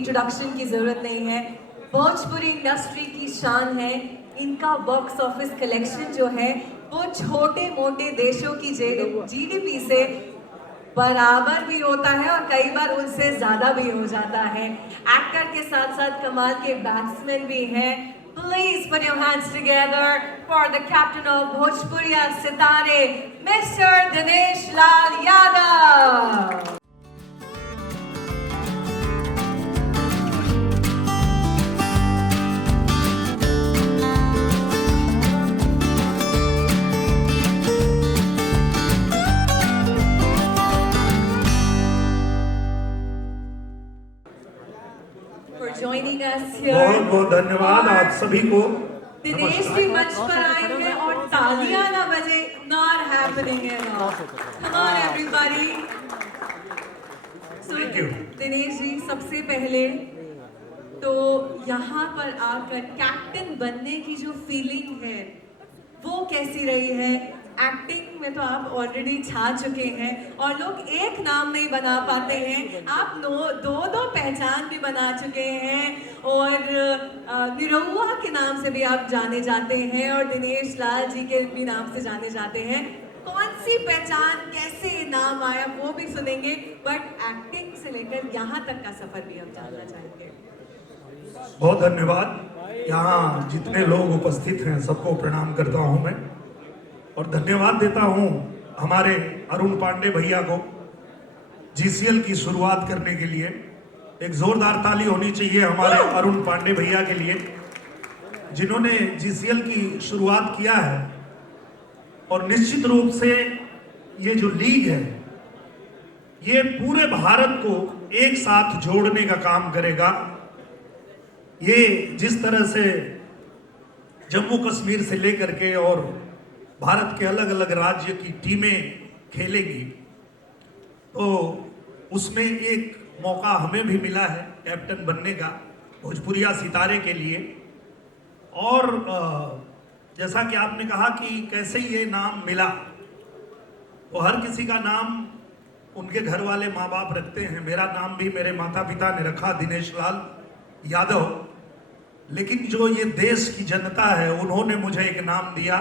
Introduction की जरूरत नहीं है। भोजपुरी इंडस्ट्री की शान है। इनका बॉक्स ऑफिस कलेक्शन जो है वो छोटे मोटे देशों की जीडीपी से बराबर भी होता है और कई बार उनसे ज्यादा भी हो जाता है। एक्टर के साथ साथ कमाल के बैट्समैन भी हैं। Please put your hands together for the captain of Bhojpuriya Sitare, Mr. Dinesh Lal Yadav. For joining us here. बहुत बहुत धन्यवाद आप सभी को। दिनेश भी मंच पर आए हैं और तालियां ना बजे, not happening at all. Come on everybody. So, Thank you. Dinesh ji सबसे पहले तो यहाँ पर आकर कैप्टन बनने की जो फीलिंग है वो कैसी रही है? एक्टिंग में तो आप ऑलरेडी छा चुके हैं और लोग एक नाम नहीं बना पाते हैं, आप दो पहचान भी बना चुके हैं और निरहुआ के नाम से भी आप जाने जाते हैं और दिनेश लाल जी के भी नाम से जाने जाते हैं। कौन सी पहचान, कैसे नाम आया वो भी सुनेंगे, बट एक्टिंग से लेकर यहाँ तक का सफर भी हम जानना चाहेंगे। बहुत धन्यवाद। यहाँ जितने लोग उपस्थित हैं सबको प्रणाम करता हूँ मैं और धन्यवाद देता हूँ हमारे अरुण पांडे भैया को जीसीएल की शुरुआत करने के लिए। एक जोरदार ताली होनी चाहिए हमारे अरुण पांडे भैया के लिए जिन्होंने जीसीएल की शुरुआत किया है। और निश्चित रूप से ये जो लीग है ये पूरे भारत को एक साथ जोड़ने का काम करेगा। ये जिस तरह से जम्मू कश्मीर से लेकर के और भारत के अलग अलग राज्य की टीमें खेलेगी तो उसमें एक मौका हमें भी मिला है कैप्टन बनने का भोजपुरिया सितारे के लिए। और जैसा कि आपने कहा कि कैसे ये नाम मिला, तो हर किसी का नाम उनके घर वाले माँ बाप रखते हैं। मेरा नाम भी मेरे माता पिता ने रखा दिनेश लाल यादव, लेकिन जो ये देश की जनता है उन्होंने मुझे एक नाम दिया,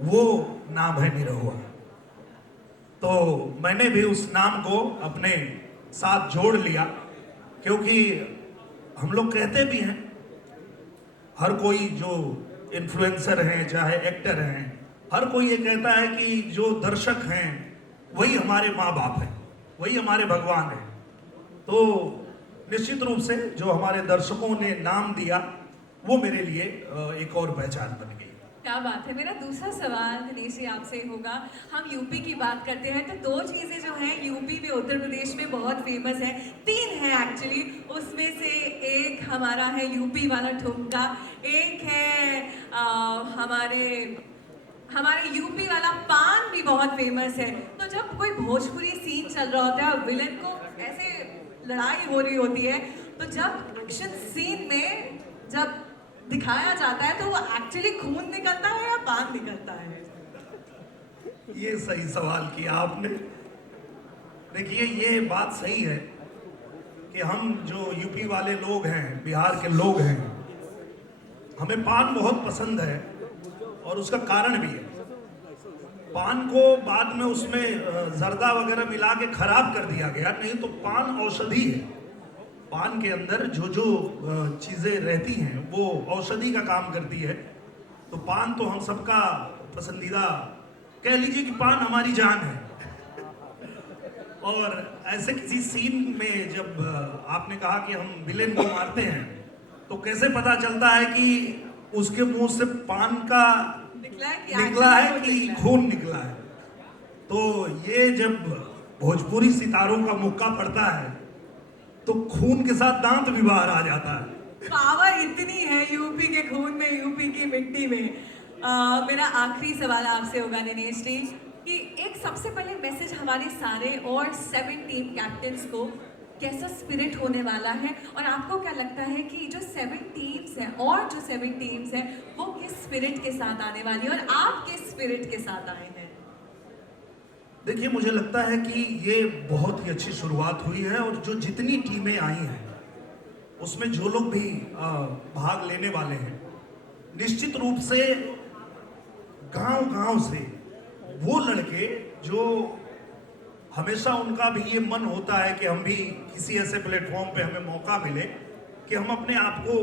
वो नाम है निरहुआ। तो मैंने भी उस नाम को अपने साथ जोड़ लिया क्योंकि हम लोग कहते भी हैं, हर कोई जो इन्फ्लुएंसर हैं चाहे एक्टर हैं, हर कोई ये कहता है कि जो दर्शक हैं वही हमारे माँ बाप हैं, वही हमारे भगवान हैं। तो निश्चित रूप से जो हमारे दर्शकों ने नाम दिया वो मेरे लिए एक और पहचान बन गई। क्या बात है। मेरा दूसरा सवाल दिनेश जी आपसे होगा, हम यूपी की बात करते हैं तो दो चीज़ें जो हैं यूपी में उत्तर प्रदेश में बहुत फेमस है, तीन है एक्चुअली, उसमें से एक हमारा है यूपी वाला ठुमका, एक है हमारे यूपी वाला पान भी बहुत फेमस है। तो जब कोई भोजपुरी सीन चल रहा होता है और विलन को ऐसे लड़ाई हो रही होती है, तो जब एक्शन सीन में जब दिखाया जाता है तो वो एक्चुअली खून निकलता है या पान निकलता है? ये सही सवाल किया आपने। देखिए ये बात सही है कि हम जो यूपी वाले लोग हैं, बिहार के लोग हैं, हमें पान बहुत पसंद है और उसका कारण भी है। पान को बाद में उसमें जर्दा वगैरह मिला के खराब कर दिया गया, नहीं तो पान औषधि है। पान के अंदर जो जो चीज़ें रहती हैं वो औषधि का काम करती है। तो पान तो हम सबका पसंदीदा, कह लीजिए कि पान हमारी जान है। और ऐसे किसी सीन में जब आपने कहा कि हम विलेन को मारते हैं तो कैसे पता चलता है कि उसके मुंह से पान का निकला है कि खून निकला है? तो ये जब भोजपुरी सितारों का मुक्का पड़ता है तो खून के साथ दांत भी बाहर आ जाता है। पावर इतनी है यूपी के खून में, यूपी की मिट्टी में। मेरा आखिरी सवाल आपसे होगा दिनेश जी कि एक सबसे पहले मैसेज हमारे सारे और 7 टीम कैप्टन्स को, कैसा स्पिरिट होने वाला है और आपको क्या लगता है कि जो 7 टीम्स हैं और जो 7 टीम्स हैं वो किस स्पिरिट के साथ आने वाली है और आप किस स्पिरिट के साथ आए हैं? देखिए मुझे लगता है कि ये बहुत ही अच्छी शुरुआत हुई है और जो जितनी टीमें आई हैं उसमें जो लोग भी भाग लेने वाले हैं, निश्चित रूप से गांव-गांव से वो लड़के जो हमेशा उनका भी ये मन होता है कि हम भी किसी ऐसे प्लेटफॉर्म पे हमें मौका मिले कि हम अपने आप को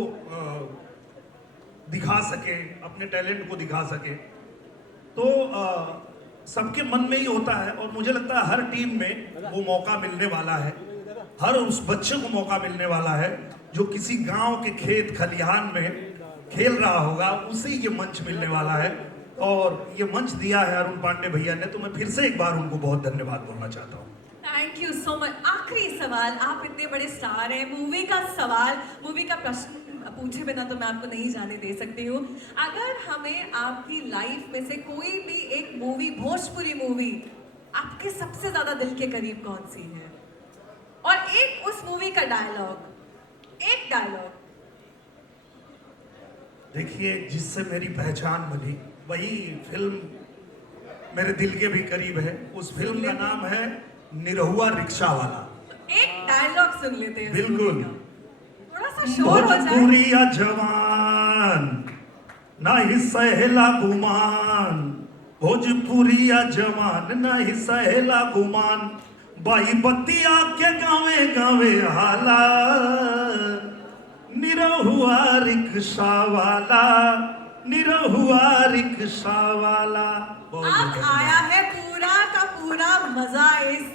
दिखा सके, अपने टैलेंट को दिखा सके, तो सबके मन में ही होता है। और मुझे लगता है हर टीम में वो मौका मिलने वाला है, हर उस बच्चे को मौका मिलने वाला है जो किसी गांव के खेत खलिहान में खेल रहा होगा, उसे ये मंच मिलने वाला है। और ये मंच दिया है अरुण पांडे भैया ने, तो मैं फिर से एक बार उनको बहुत धन्यवाद बोलना चाहता हूँ। Thank you so much. आखिरी सवाल, आप इतने बड़े स्टार हैं, मूवी का सवाल, मूवी का प्रश्न पूछे बिना तो मैं आपको नहीं जाने दे सकती हूँ। अगर हमें आपकी लाइफ में से कोई भी एक मूवी, भोजपुरी मूवी, आपके सबसे ज्यादा दिल के करीब कौन सी है, और एक उस मूवी का डायलॉग, एक डायलॉग। देखिए, जिससे मेरी पहचान बनी वही फिल्म मेरे दिल के भी करीब है। उस फिल्म का नाम है निरहुआ रिक्शा वाला। एक डायलॉग सुन लेते हैं। बिल्कुल। थोड़ा सा शोर हो जाए। भोजपुरिया जवान नहीं सहेला गुमान, भोजपुरिया जवान नहीं सहेला गुमान, बाई बत्तिया के गावे गावे हाला, निरहुआ रिक्शा वाला, निरहुआ रिक्शा वाला। अब आया है पूरा का पूरा मजा इस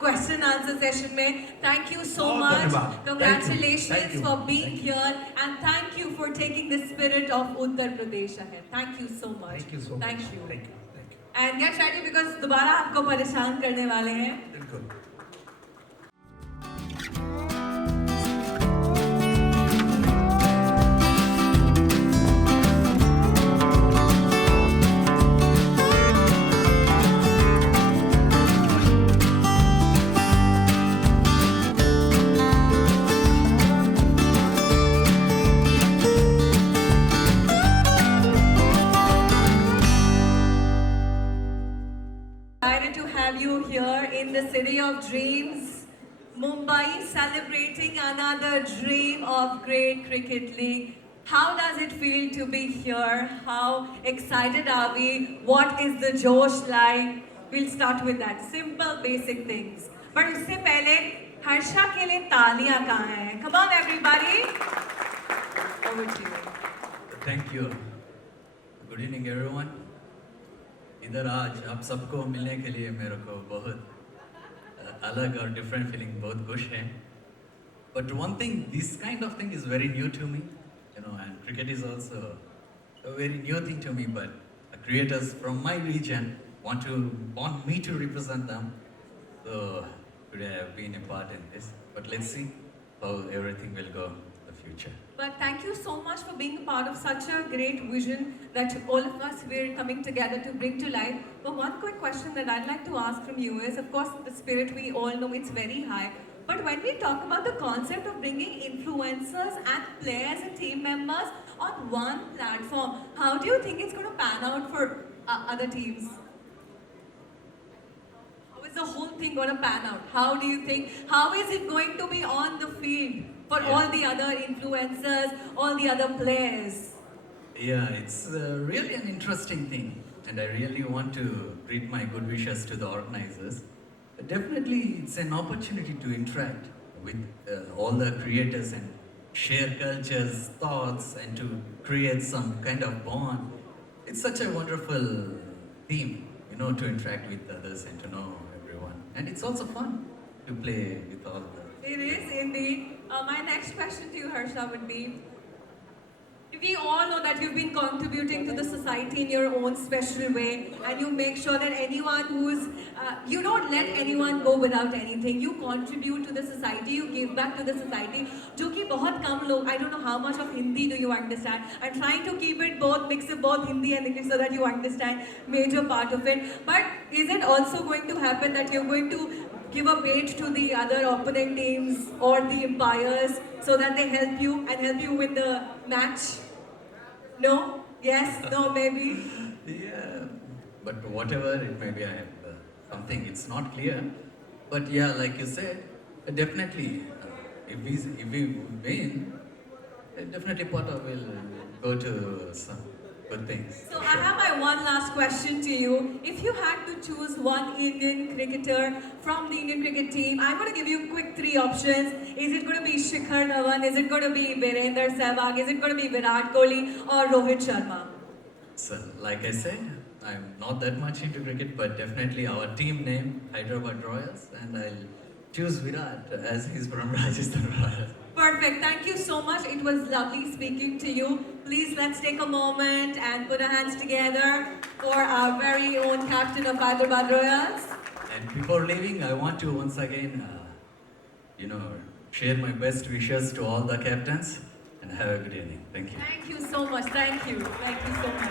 क्वेश्चन आंसर सेशन में। Thank you so much, congratulations for being here and thank you for taking the spirit of Uttar Pradesh ahead. Thank you so much. Thank you so much. Thank you. Thank you. And get ready because दोबारा आपको परेशान करने वाले हैं। बिल्कुल। Excited to have you here in the city of dreams, Mumbai, celebrating another dream of great cricket league. How does it feel to be here? How excited are we? What is the josh like? We'll start with that simple basic things. But उससे पहले हर्षा के लिए तालियां कहाँ हैं? Come on everybody. Over to you. Thank you. Good evening everyone. इधर आज आप सबको मिलने के लिए मेरे को बहुत अलग और डिफरेंट फीलिंग, बहुत खुश है। But one thing, this kind of thing is very new to me, you know, and cricket is also a very new thing to me. But creators from my region want me to represent them. So today I have been a part in this. But let's see how everything will go in the future. But thank you so much for being a part of such a great vision that all of us we're coming together to bring to life. But one quick question that I'd like to ask from you is, of course, the spirit we all know it's very high. But when we talk about the concept of bringing influencers and players and team members on one platform, how do you think it's going to pan out for other teams? How is the whole thing going to pan out? How do you think? How is it going to be on the field for all the other influencers, all the other players? Yeah, it's really an interesting thing, and I really want to greet my good wishes to the organizers. Definitely, it's an opportunity to interact with all the creators and share cultures, thoughts, and to create some kind of bond. It's such a wonderful theme, you know, to interact with others and to know everyone. And it's also fun to play with all the... It is indeed. My next question to you, Harsha, would be, we all know that you've been contributing to the society in your own special way, and you make sure that anyone who's, you don't let anyone go without anything. You contribute to the society, you give back to the society. जो कि बहुत कम लोग, I don't know how much of Hindi do you understand. I'm trying to keep it both, mix of both Hindi and English so that you understand major part of it. But is it also going to happen that you're going to give a bait to the other opponent teams or the umpires so that they help you and help you win the match? No? Yes? No? Maybe? Yeah, but whatever it may be, I have something, it's not clear. But yeah, like you said, definitely if we win, then definitely Potter will go to some good things. So I have my one last question to you. If you had to choose one Indian cricketer from the Indian cricket team, I'm going to give you quick three options. Is it going to be Shikhar Dhawan? Is it going to be Virender Sehwag? Is it going to be Virat Kohli or Rohit Sharma? So, like I said, I'm not that much into cricket, but definitely our team name, Hyderabad Royals, and I'll choose Virat as he's from Rajasthan Royals. Perfect. Thank you so much. It was lovely speaking to you. Please let's take a moment and put our hands together for our very own captain of Hyderabad Royals. And before leaving, I want to once again, share my best wishes to all the captains and have a good evening. Thank you. Thank you so much. Thank you. Thank you so much.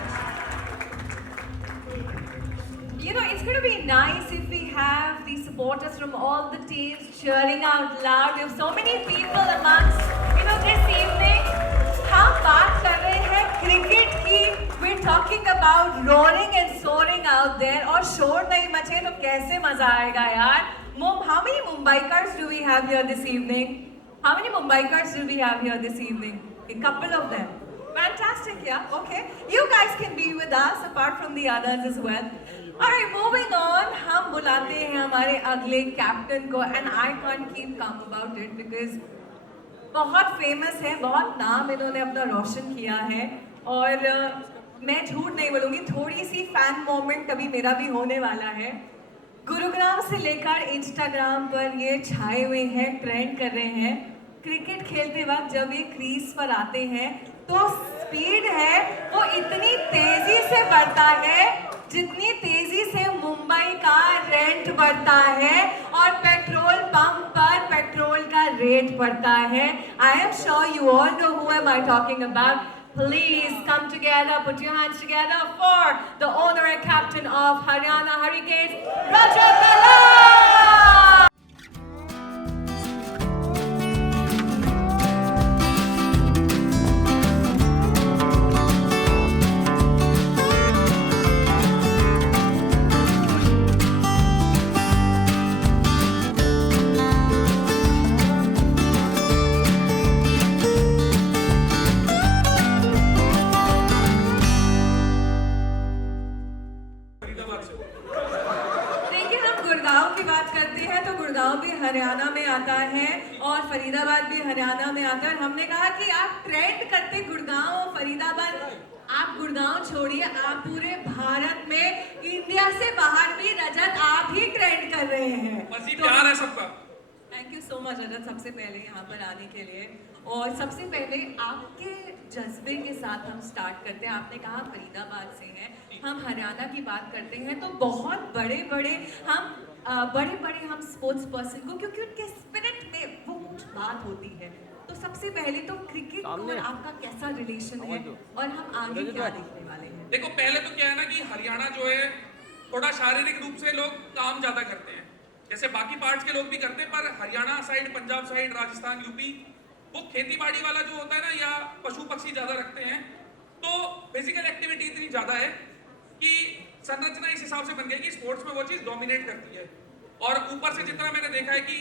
It's going to be nice if we have the supporters from all the teams cheering out loud. We have so many people amongst, this evening. हम बात कर रहे हैं cricket की. We're talking about roaring and soaring out there. और शोर नहीं मचे तो कैसे मजा आएगा यार? How many Mumbaikars do we have here this evening? How many Mumbaikars do we have here this evening? A couple of them. Fantastic, yeah, okay. You guys can be with us apart from the others as well. Alright, moving on, हम बुलाते हैं हमारे अगले captain को and I can't keep calm about it because बहुत famous है, बहुत नाम इन्होंने अपना रोशन किया है और मैं झूठ नहीं बोलूँगी, थोड़ी सी फैन मोमेंट कभी मेरा भी होने वाला है. गुरुग्राम से लेकर इंस्टाग्राम पर ये छाए हुए हैं, ट्रेंड कर रहे हैं. क्रिकेट खेलते वक्त जब ये क्रीज पर आते हैं तो स्पीड है वो इतनी तेजी से बढ़ता है जितनी तेजी से मुंबई का रेंट बढ़ता है और पेट्रोल पंप पर पेट्रोल का रेट बढ़ता है. I am sure you all know who am I talking about. Please come together, put your hands together for the owner and captain of Haryana Hurricanes, Rajat Dallal! Haryana में आता है और फरीदाबाद भी हरियाणा में आता है. हमने कहा कि आप ट्रेंड करते गुड़गांव फरीदाबाद, आप गुड़गांव छोड़िए, आप पूरे भारत में इंडिया से बाहर भी रजत आप ही ट्रेंड कर रहे हैं. तो प्यार है सबका. थैंक यू सो मच रजत सबसे पहले यहाँ पर आने के लिए. और सबसे पहले आपके जज्बे के साथ हम स्टार्ट करते हैं. आपने कहा फरीदाबाद से हैं, हम हरियाणा की बात करते हैं तो बहुत बड़े बड़े हम स्पोर्ट्स पर्सन को, क्योंकि उनके स्पिरिट में वो कुछ बात होती है. तो सबसे पहले तो क्रिकेट और आपका कैसा रिलेशन है और हम आगे क्या देखने वाले हैं? देखो, पहले तो क्या है ना कि हरियाणा जो है थोड़ा शारीरिक रूप से लोग काम ज्यादा करते हैं, जैसे बाकी पार्ट्स के लोग भी करते हैं, पर Haryana side, Punjab side, Rajasthan, UP, वो खेती बाड़ी वाला जो होता है ना, या पशु पक्षी ज्यादा रखते हैं. तो फिजिकल एक्टिविटी इतनी ज्यादा है कि संरचना इस हिसाब से बन गई कि स्पोर्ट्स में वो चीज डोमिनेट करती है. और ऊपर से जितना मैंने देखा है कि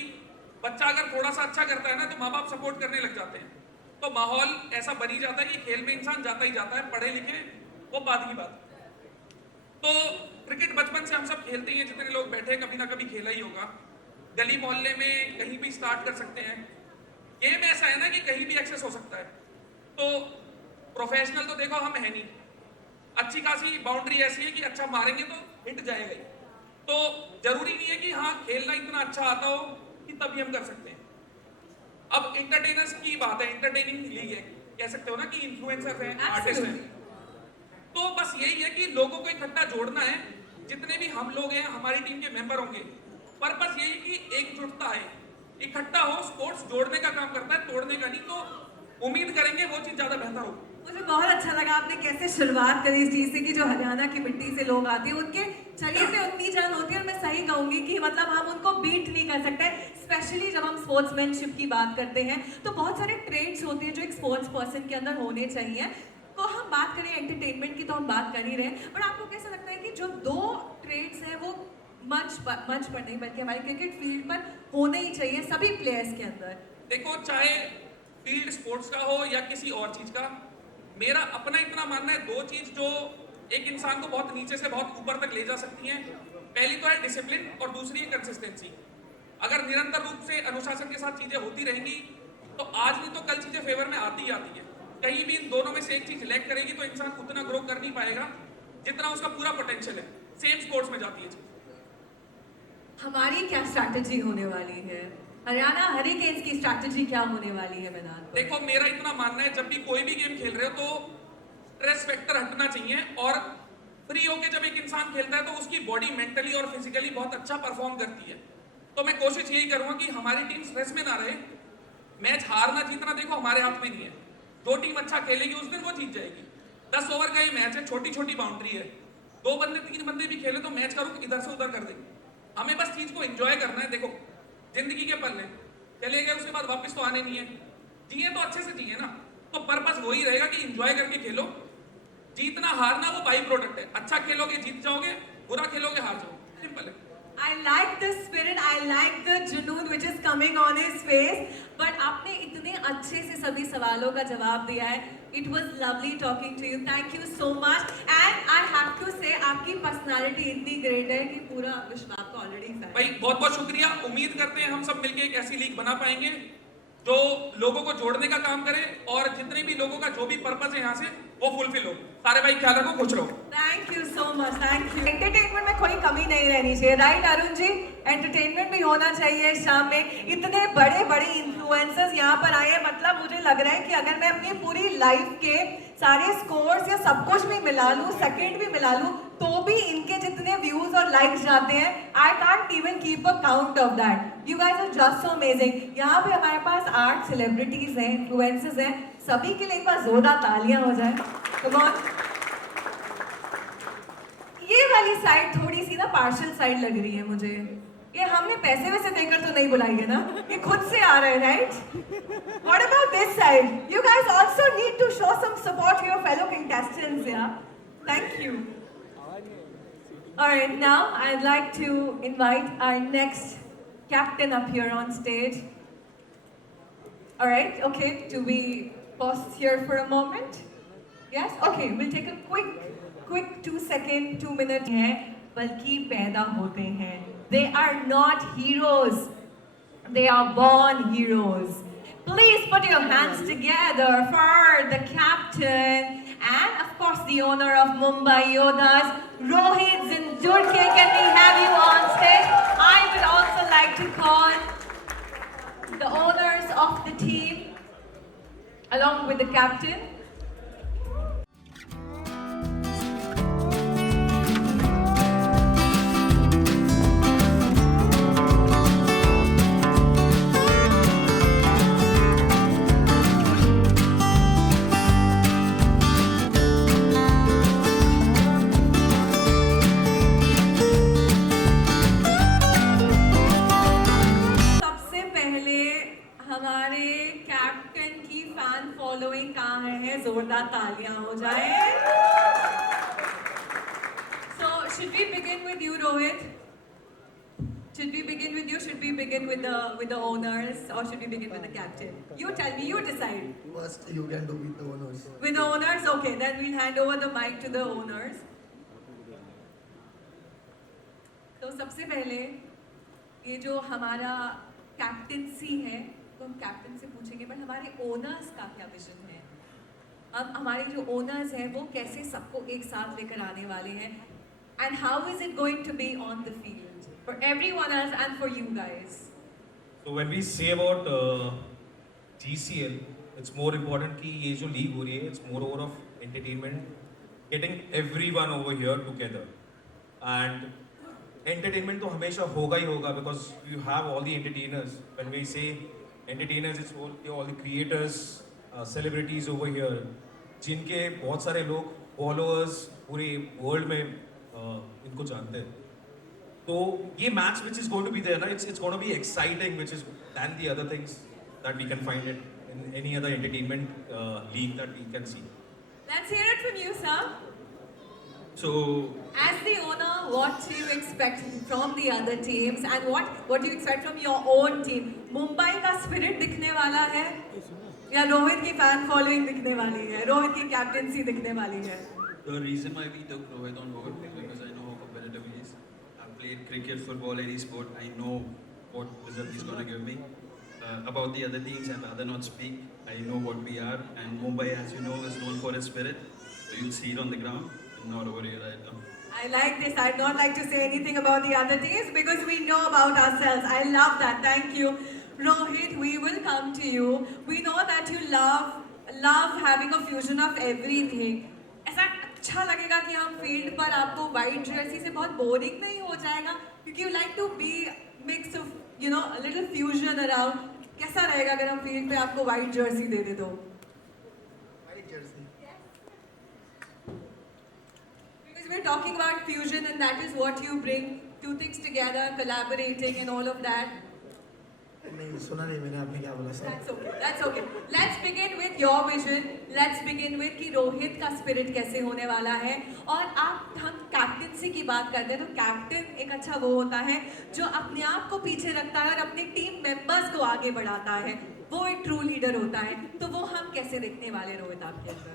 बच्चा अगर थोड़ा सा अच्छा करता है ना तो माँ बाप सपोर्ट करने लग जाते हैं. तो माहौल ऐसा बन ही जाता है कि खेल में इंसान जाता ही जाता है, पढ़े लिखे वो बात की बात. तो क्रिकेट बचपन से हम सब खेलते ही हैं, जितने लोग बैठे कभी ना कभी खेला ही होगा. गली मोहल्ले में कहीं भी स्टार्ट कर सकते हैं. गेम ऐसा है ना कि कहीं भी एक्सेस हो सकता है. तो प्रोफेशनल तो देखो हम है नहीं, अच्छी खासी बाउंड्री ऐसी है कि अच्छा मारेंगे तो हिट जाएगा ही. तो जरूरी नहीं है कि हाँ खेलना इतना अच्छा आता हो कि तभी हम कर सकते हैं. अब इंटरटेनर्स की बात है, इंटरटेनिंग लीग है, कह सकते हो ना कि इन्फ्लुएंसर हैं, आर्टिस्ट हैं. तो बस यही है कि लोगों को इकट्ठा जोड़ना है. जितने भी हम लोग हैं, हमारी टीम के मेंबर होंगे, पर्पस यही कि एकजुटता है, इकट्ठा हो. स्पोर्ट्स जोड़ने का काम करता है, तोड़ने का नहीं. तो उम्मीद करेंगे वो चीज ज्यादा बेहतर हो. मुझे बहुत अच्छा लगा आपने कैसे शुरुआत करी इस चीज से कि जो हरियाणा की मिट्टी से लोग आते हैं उनके शरीर में उतनी जान होती है. और मैं सही कहूंगी कि मतलब हम उनको बीट नहीं कर सकते. स्पेशली जब हम स्पोर्ट्समैनशिप की बात करते हैं तो बहुत सारे ट्रेड्स होते हैं जो एक स्पोर्ट्स पर्सन के अंदर होने चाहिए. तो हम बात करें एंटरटेनमेंट की तो हम बात कर ही रहे हैं, पर आपको कैसा लगता है कि जो दो ट्रेड्स हैं वो मंच पर नहीं बल्कि हमारे क्रिकेट फील्ड पर होने ही चाहिए सभी प्लेयर्स के अंदर? देखो, चाहे फील्ड स्पोर्ट्स का हो या किसी और चीज का, मेरा अपना इतना मानना है, दो चीज जो एक इंसान को बहुत नीचे से बहुत ऊपर तक ले जा सकती हैं। पहली तो है डिसिप्लिन और दूसरी है कंसिस्टेंसी। अगर निरंतर रूप से अनुशासन के साथ चीजें होती रहेंगी तो आज नहीं तो कल चीजें फेवर में आती ही आती है। कहीं भी इन दोनों में से एक चीज लैक करेगी तो इंसान उतना ग्रो कर नहीं पाएगा जितना उसका पूरा पोटेंशियल है। सेम स्पोर्ट्स में जाती है चीज। हमारी क्या स्ट्रैटेजी होने वाली है? हरियाणा हरिकेन्स की स्ट्रैटेजी क्या होने वाली है मैदान पर? देखो, मेरा इतना मानना है, जब भी कोई भी गेम खेल रहे हो तो स्ट्रेस फैक्टर हटना चाहिए, और फ्री होके जब एक इंसान खेलता है तो उसकी बॉडी मेंटली और फिजिकली बहुत अच्छा परफॉर्म करती है। तो मैं कोशिश यही करूंगा कि हमारी टीम स्ट्रेस में ना रहे। मैच हारना जीतना देखो हमारे हाथ में नहीं है, जो टीम अच्छा खेलेगी उस दिन वो जीत जाएगी। 10 ओवर का ये मैच है, छोटी छोटी बाउंड्री है, 2 बंदे 3 बंदे भी खेले तो मैच का रुख इधर से उधर कर देंगे। हमें बस चीज को एंजॉय करना है। देखो, जिंदगी के पल हैं, चले गए उसके बाद वापस तो आने नहीं है। जिए तो अच्छे से जिए ना, तो पर्पस वही रहेगा कि एंजॉय करके खेलो। जीतना हारना वो बाई प्रोडक्ट है, अच्छा खेलोगे जीत जाओगे, बुरा खेलोगे हार जाओगे, सिंपल है। I like the spirit, I like the जुनून which is coming on his face. But आपने इतने अच्छे से सभी सवालों का जवाब दिया है. It was lovely talking to you. Thank you so much. And I have to say आपकी personality इतनी great है कि पूरा विश्व आपका already fan है. भाई बहुत बहुत शुक्रिया। उम्मीद करते हैं हम सब मिलके एक ऐसी लीग बना पाएंगे जो लोगों को जोड़ने का काम करे, और जितने भी लोगों का जो भी पर्पस है यहाँ से वो फुलफिल हो। सारे भाई ख्याल रखो, खुश रहो। Thank you so much. Thank you. Entertainment में कोई कमी नहीं रहनी चाहिए, राइट अरुण जी? एंटरटेनमेंट भी होना चाहिए शाम में। इतने बड़े बड़े इन्फ्लुएंसर्स यहाँ पर आए हैं, मतलब मुझे लग रहा है कि अगर मैं अपनी पूरी लाइफ के सारे स्कोर्स या सब कुछ भी मिला लूँ, सेकंड भी मिला लूँ, तो भी इनके जितने व्यूज और लाइक्स जाते हैं, I can't even keep a count of that. You guys are just so amazing. यहाँ पे हमारे पास 8 सेलिब्रिटीज हैं, इन्फ्लुएंसर्स हैं, सभी के लिए एक बार जोरदार तालियां हो जाए। Come on. ये वाली साइड थोड़ी सी ना पार्शियल साइड लग रही है मुझे। ये हमने पैसे वैसे देकर तो नहीं बुलाई है ना, ये खुद से आ रहे हैं, right? What about this side? You guys also need to show some support to your fellow contestants, yeah? Thank you. All right, now I'd like to invite our next captain up here on stage. All right, okay, do we pause here for a moment? Yes? Okay, we'll take a quick 2-second, 2-minute है, बल्कि पैदा होते हैं. They are not heroes. They are born heroes. Please put your hands together for the captain and of course the owner of Mumbai Yodhas, Rohit Zinjurke. Can we have you on stage? I would also like to call the owners of the team along with the captain. जोरदार तालियां हो जाए। So should we begin with you, Rohit? Should we begin with you? Should we begin with the owners, or should we begin with the captain? You tell me. You decide. First, you can do with the owners. With the owners, okay. Then we'll hand over the mic to the owners. तो सबसे पहले ये जो हमारा captaincy है, तो हम captain से पूछेंगे, बट हमारे ओनर्स का क्या विजन है? अब हमारे जो ओनर्स हैं वो कैसे सबको एक साथ लेकर आने वाले हैं, and how is it going to be on the field for everyone else and for you guys? So when we say about GCL, it's more important कि ये जो लीग हो रही है, it's more over of entertainment, getting everyone over here together. And entertainment तो हमेशा होगा ही होगा, because you have all the entertainers. When we say entertainers, it's all the creators, celebrities over here, जिनके बहुत सारे लोग followers पूरे वर्ल्ड में इनको जानते हैं. तो ये match which is going to be there ना, it's going to be exciting, which is than the other things that we can find it in any other entertainment league that we can see. Let's hear it from you, sir. So As the owner, what do you expect from the other teams and what do you expect from your own team? Mumbai का spirit दिखने वाला है या रोहित की fan following दिखने वाली है, रोहित की कैप्टेंसी दिखने वाली है? the reason why we took Rohit on board is because I know how competitive he is. I've played cricket, football, any sport. I know what result he's gonna give me. About the other teams, I'd rather not speak. I know what we are, and Mumbai, as you know, is known for its spirit. So you'll see it on the ground, not over here right now. I like this. I'd not like to say anything about the other teams because we know about ourselves. I love that. Thank you. Rohit, we will come to you. We know that you love having a fusion of everything. ऐसा अच्छा लगेगा कि हम field पर आपको white Jersey से बहुत boring नहीं हो जाएगा क्योंकि you like to be mix of you know a little fusion around. कैसा रहेगा अगर हम फील्ड पे आपको वाइट जर्सी दे दे तो? White jersey. Because we're talking about fusion and that is what you bring, two things together, collaborating and all of that. नहीं सुना नहीं मैंने आपने क्या बोला sir. That's okay. That's okay. Let's begin with your vision. Let's begin with कि रोहित का spirit कैसे होने वाला है. और हम कैप्टनसी की बात करते हैं तो कैप्टन एक अच्छा वो होता है जो अपने आप को पीछे रखता है और अपने टीम मेंबर्स को आगे बढ़ाता है. वो एक ट्रू लीडर होता है. तो वो हम कैसे देखने वाले रोहित आपके अंदर?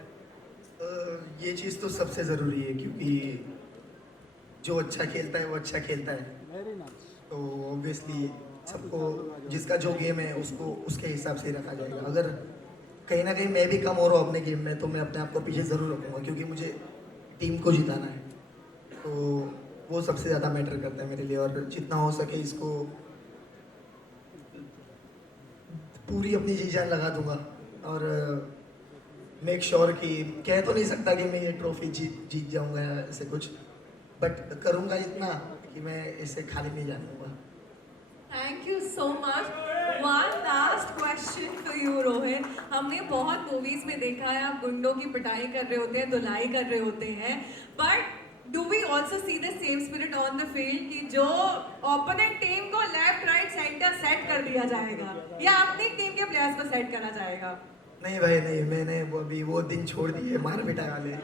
ये चीज़ तो सबसे ज़रूरी है क्योंकि जो अच्छा खेलता है वो अच्छा खेलता है. तो ऑब्वियसली सबको जिसका जो गेम है उसको उसके हिसाब से ही रखा जाएगा. अगर कहीं ना कहीं मैं भी कम हो रहा हूँ अपने गेम में तो मैं अपने आप को पीछे ज़रूर रखूँगा क्योंकि मुझे टीम को जिताना है. तो वो सबसे ज़्यादा मैटर करता है मेरे लिए और जितना हो सके इसको पूरी अपनी जी जान लगा दूंगा और मेक श्योर कि कह तो नहीं सकता कि मैं ये ट्रॉफी जीत जाऊंगा या ऐसे कुछ बट करूंगा इतना कि मैं इसे खाली नहीं जाने दूंगा. Thank you so much. One last question for you, Rohit. हमने बहुत मूवीज में देखा है आप गुंडों की पिटाई कर रहे होते हैं, धुलाई कर रहे होते हैं. But do we also see the same spirit on the field कि जो opponent टीम को लेफ्ट राइट सेंटर सेट कर दिया जाएगा या अपनी टीम के प्लेयर्स को सेट करा जाएगा? नहीं भाई नहीं, मैंने वो अभी वो दिन छोड़ दिए मार पिटाई वाले.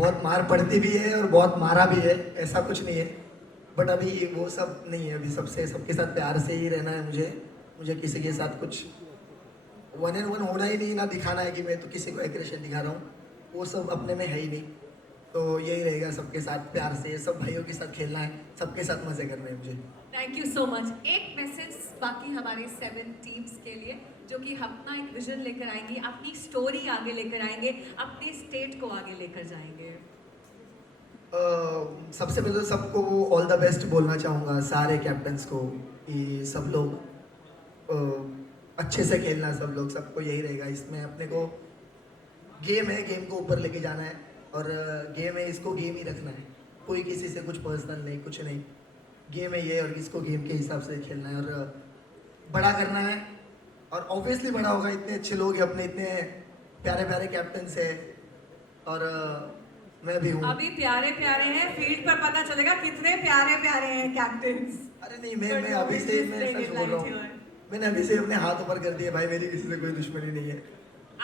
बहुत मार पड़ती भी है और बहुत मारा भी है, ऐसा कुछ नहीं है. बट अभी वो सब नहीं है. अभी सबके साथ प्यार से ही रहना है. मुझे किसी के साथ कुछ 1-on-1 होना ही नहीं, ना दिखाना है कि मैं तो किसी को एग्रेशन दिखा रहा हूँ. वो सब अपने में है ही नहीं. तो यही रहेगा सबके साथ प्यार से, सब भाइयों के साथ खेलना है, सबके साथ मजे करने हैं मुझे. Thank you so much. एक मैसेज बाकी हमारे 7 टीम्स के लिए जो कि अपना एक विजन लेकर आएंगी, अपनी स्टोरी आगे लेकर आएंगे, अपने स्टेट को आगे लेकर जाएंगे. सबसे पहले तो सबको ऑल द बेस्ट बोलना चाहूँगा सारे कैप्टन्स को कि सब लोग अच्छे से खेलना. सब लोग सबको यही रहेगा. इसमें अपने को गेम है, गेम को ऊपर लेके जाना है और गेम है, इसको गेम ही रखना है. कोई किसी से कुछ पर्सनल नहीं, कुछ नहीं. गेम है ये और इसको गेम के हिसाब से खेलना है और बड़ा करना है. और ऑब्वियसली बड़ा होगा. इतने अच्छे लोग हैं अपने, इतने प्यारे प्यारे कैप्टन्स है और मैं भी हूँ. अभी प्यारे प्यारे हैं, फील्ड पर पता चलेगा कितने प्यारे प्यारे हैं कैप्टन्स. अरे नहीं, मैं अभी से मैं सच बोल रहा हूँ. मैंने अभी से अपने हाथ ऊपर कर दिए भाई. मेरी किसी से कोई दुश्मनी नहीं है.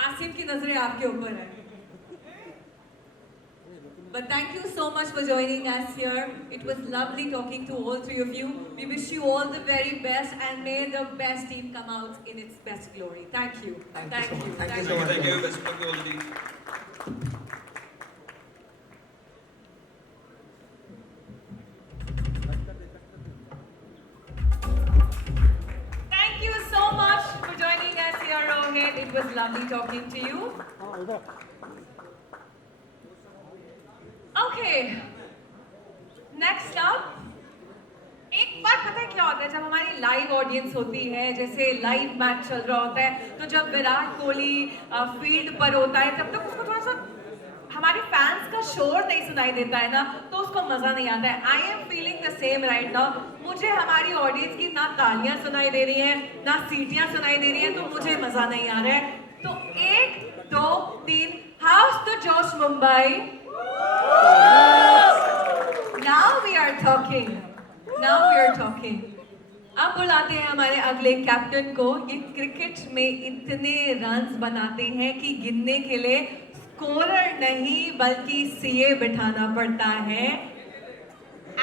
आसिफ की नजरें आपके ऊपर है. But thank you so much for joining us here. It was lovely talking to all 3 of you. We wish you all the very best and may the best team come out in its best glory. Thank you. Thank you so much. Thank you Thank so much. Thank you. Best of luck to all the team. Thank you so much for joining us here, Rohit. It was lovely talking to you. Okay. Next up, एक बार पता है क्या होता है जब हमारी live audience होती है, जैसे लाइव मैच चल रहा होता है, तो जब विराट कोहली फील्ड पर होता है तब तक उसको थोड़ा सा हमारे फैंस का शोर नहीं सुनाई देता है ना, तो उसको मजा नहीं आता है. I am feeling the same right now. मुझे हमारी ऑडियंस की ना तालियां सुनाई दे रही हैं, ना सीटियां सुनाई दे रही हैं, तो मुझे मजा नहीं आ रहा है. तो 1 2 3 हाउस द जोश Mumbai. Now we are talking. Now we are talking. अब बुलाते हैं हमारे अगले कैप्टन को. ये क्रिकेट में इतने रन्स बनाते हैं कि गिनने के लिए स्कोरर नहीं बल्कि सीए बिठाना पड़ता है.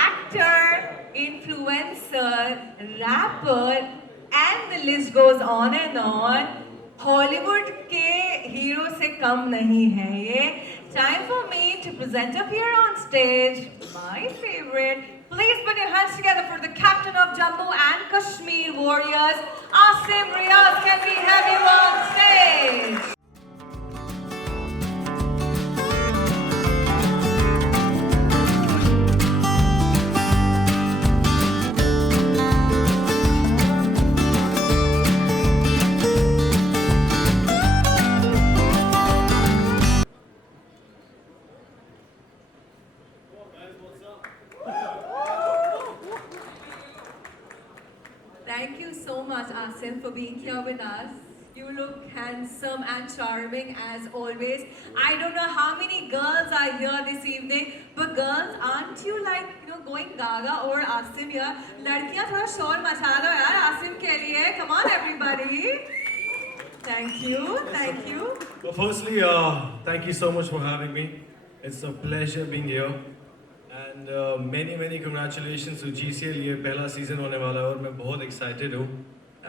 Actor, influencer, rapper, and the list goes on and on. Hollywood के हीरो से कम नहीं है ये. Time for me to present up here on stage my favorite. Please put your hands together for the captain of Jammu and Kashmir Warriors, Asim Riaz. Can we have you on stage? Thank you so much, Asim, for being here with us. You look handsome and charming as always. I don't know how many girls are here this evening, but girls, aren't you like, going gaga over Asim here? लड़कियाँ थोड़ा शोर मचा दो यार Asim के लिए. Come on, everybody. Thank you, thank you. Well, firstly, thank you so much for having me. It's a pleasure being here. And many congratulations to GCL. ये पहला season होने वाला है और मैं बहुत excited हूँ.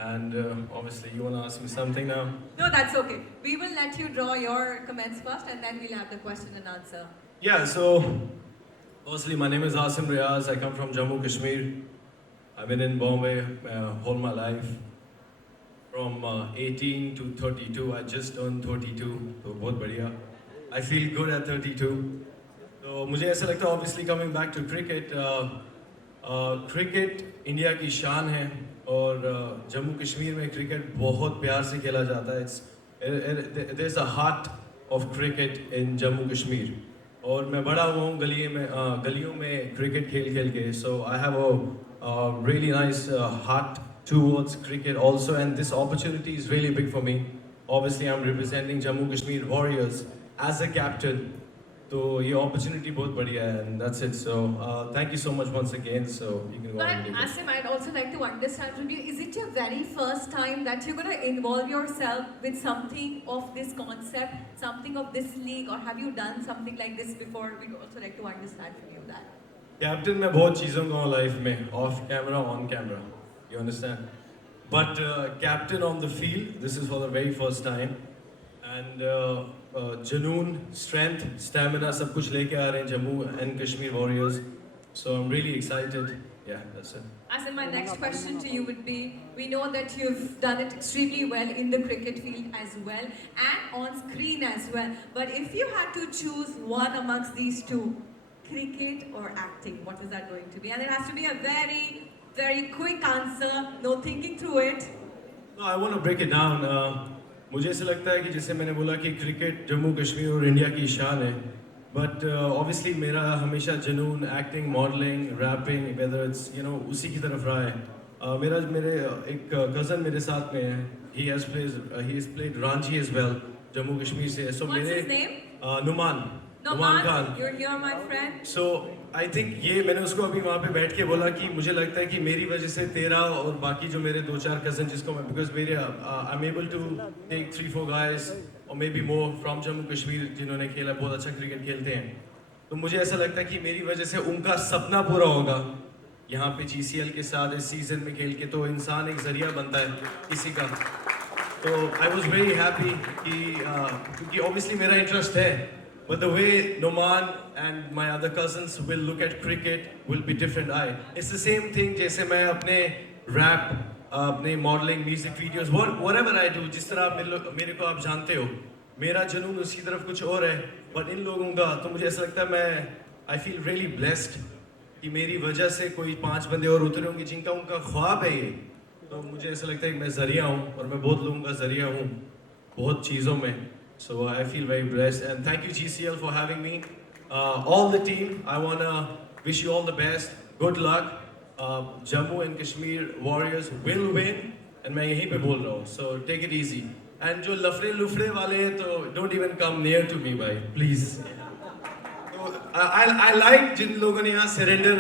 And obviously, you want to ask me something now? No, that's okay. We will let you draw your comments first, and then we'll have the question and answer. Yeah, so firstly, my name is Asim Riaz. I come from Jammu Kashmir. I've been in Bombay all my life. From 18 to 32, I just turned 32, so बहुत बढ़िया. I feel good at 32. तो मुझे ऐसा लगता है obviously coming back to cricket, cricket India की शान है और जम्मू कश्मीर में क्रिकेट बहुत प्यार से खेला जाता है. There's a heart of cricket in Jammu Kashmir और मैं बड़ा हुआ हूँ गलियों में क्रिकेट खेल के. So I have a really nice heart towards cricket also, and this opportunity is really big for me. Obviously I'm representing Jammu Kashmir Warriors as a captain. So ये opportunity बहुत बढ़िया है, and that's it. So thank you so much once again. So you can go on. But Asim, I'd also like to understand from you, is it your very first time that you're going to involve yourself with something of this concept, something of this league, or have you done something like this before? We'd also like to understand from you that. Captain मैं बहुत चीज़ों को life में off camera, on camera. You understand? But captain on the field, this is for the very first time. And जुनून, strength, stamina सब कुछ लेके आ रहे हैं Jammu and Kashmir Warriors. So I'm really excited. Yeah, that's it. Asim, my next question to you would be, we know that you've done it extremely well in the cricket field as well and on screen as well. But if you had to choose one amongst these two, cricket or acting, what is that going to be? And it has to be a very quick answer, no thinking through it. No, I want to break it down. मुझे ऐसा लगता है कि जैसे मैंने बोला कि cricket Jammu Kashmir और इंडिया की शान है, बट ऑब्वियसली मेरा हमेशा जुनून acting, modelling, rapping, whether it's उसी की तरफ रहा है. मेरे एक कज़न मेरे साथ में है. He has played Ranchi as well Jammu Kashmir से. सो मेरे Numan Khan. You're here, my friend. So I think ये मैंने उसको अभी वहाँ पे बैठ के बोला कि मुझे लगता है कि मेरी वजह से तेरा और बाकी जो मेरे 2-4 कज़न जिसको मैं बिकॉज मेरे I am able to take 3-4 guys और may be more from Jammu Kashmir जिन्होंने खेला, बहुत अच्छा क्रिकेट खेलते हैं. तो मुझे ऐसा लगता है कि मेरी वजह से उनका सपना पूरा होगा यहाँ पे GCL के साथ इस सीज़न में खेल के. तो इंसान एक ज़रिया बनता है किसी का. तो आई वॉज वेरी हैप्पी कि क्योंकि ऑब्वियसली मेरा इंटरेस्ट है. But the way Noman and my other cousins will look at cricket will be different. It's the same thing जैसे मैं अपने rap, अपने modeling, music videos, whatever I do, जिस तरह मेरे को आप जानते हो, मेरा जुनून उसकी तरफ कुछ और है. But इन लोगों का तो मुझे ऐसा लगता है I feel really blessed कि मेरी वजह से कोई 5 बंदे और उतरे होंगे जिनका उनका ख्वाब है ये. तो मुझे ऐसा लगता है कि मैं ज़रिया हूँ और मैं बहुत लोगों का ज़रिया हूँ बहुत चीज़ों में. So I feel very blessed, and thank you GCL for having me. All the team, I wanna wish you all the best. Good luck. Jammu and Kashmir Warriors will win, and मैं यहीं पे बोल रहा हूँ. So take it easy. And जो लफड़े वाले हैं तो don't even come near to me, भाई, please. So I like जिन लोगों ने यहाँ surrender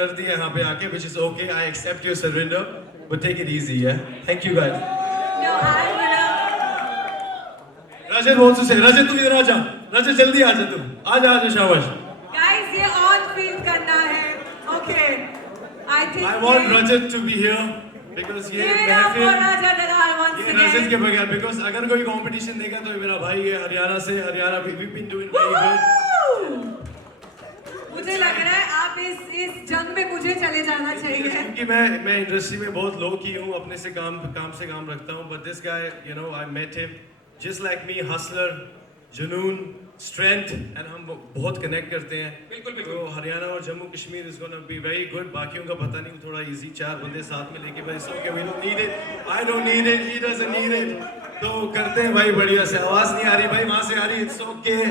कर दिया यहाँ पे आके, which is okay. I accept your surrender, but take it easy, yeah. Thank you guys. No, Rajat wants to say, रजत तू इधर आ जा, रजत जल्दी आ जा तू, आ जा शाबाश. गाइस ये ऑन फील्ड करना है. Okay I think I want Rajat to be here because ये महफिल राजा दलाल once ये रजत again. के बगैर, because अगर कोई कंपटीशन देगा तो ये मेरा भाई है हरियाणा से, Haryana we've been doing very good. मुझे लग रहा है आप इस जंग में मुझे चले जाना चाहिए. क्योंकि मैं इंडस्ट्री में बहुत लो की हूँ, अपने से काम रखता हूँ. But this guy, you know, I met him just like me, hustler, जुनून, strength, and हम बहुत कनेक्ट करते हैं. बिल्कुल, बिल्कुल. तो हरियाणा और Jammu Kashmir is gonna be very good. बाकियों का पता नहीं, थोड़ा easy, 4 बंदे साथ में लेके भाई सो के we don't need it, I don't need it, he doesn't need it. तो करते हैं भाई बढ़िया से. आवाज नहीं आ रही भाई, वहाँ से आ रही, it's okay.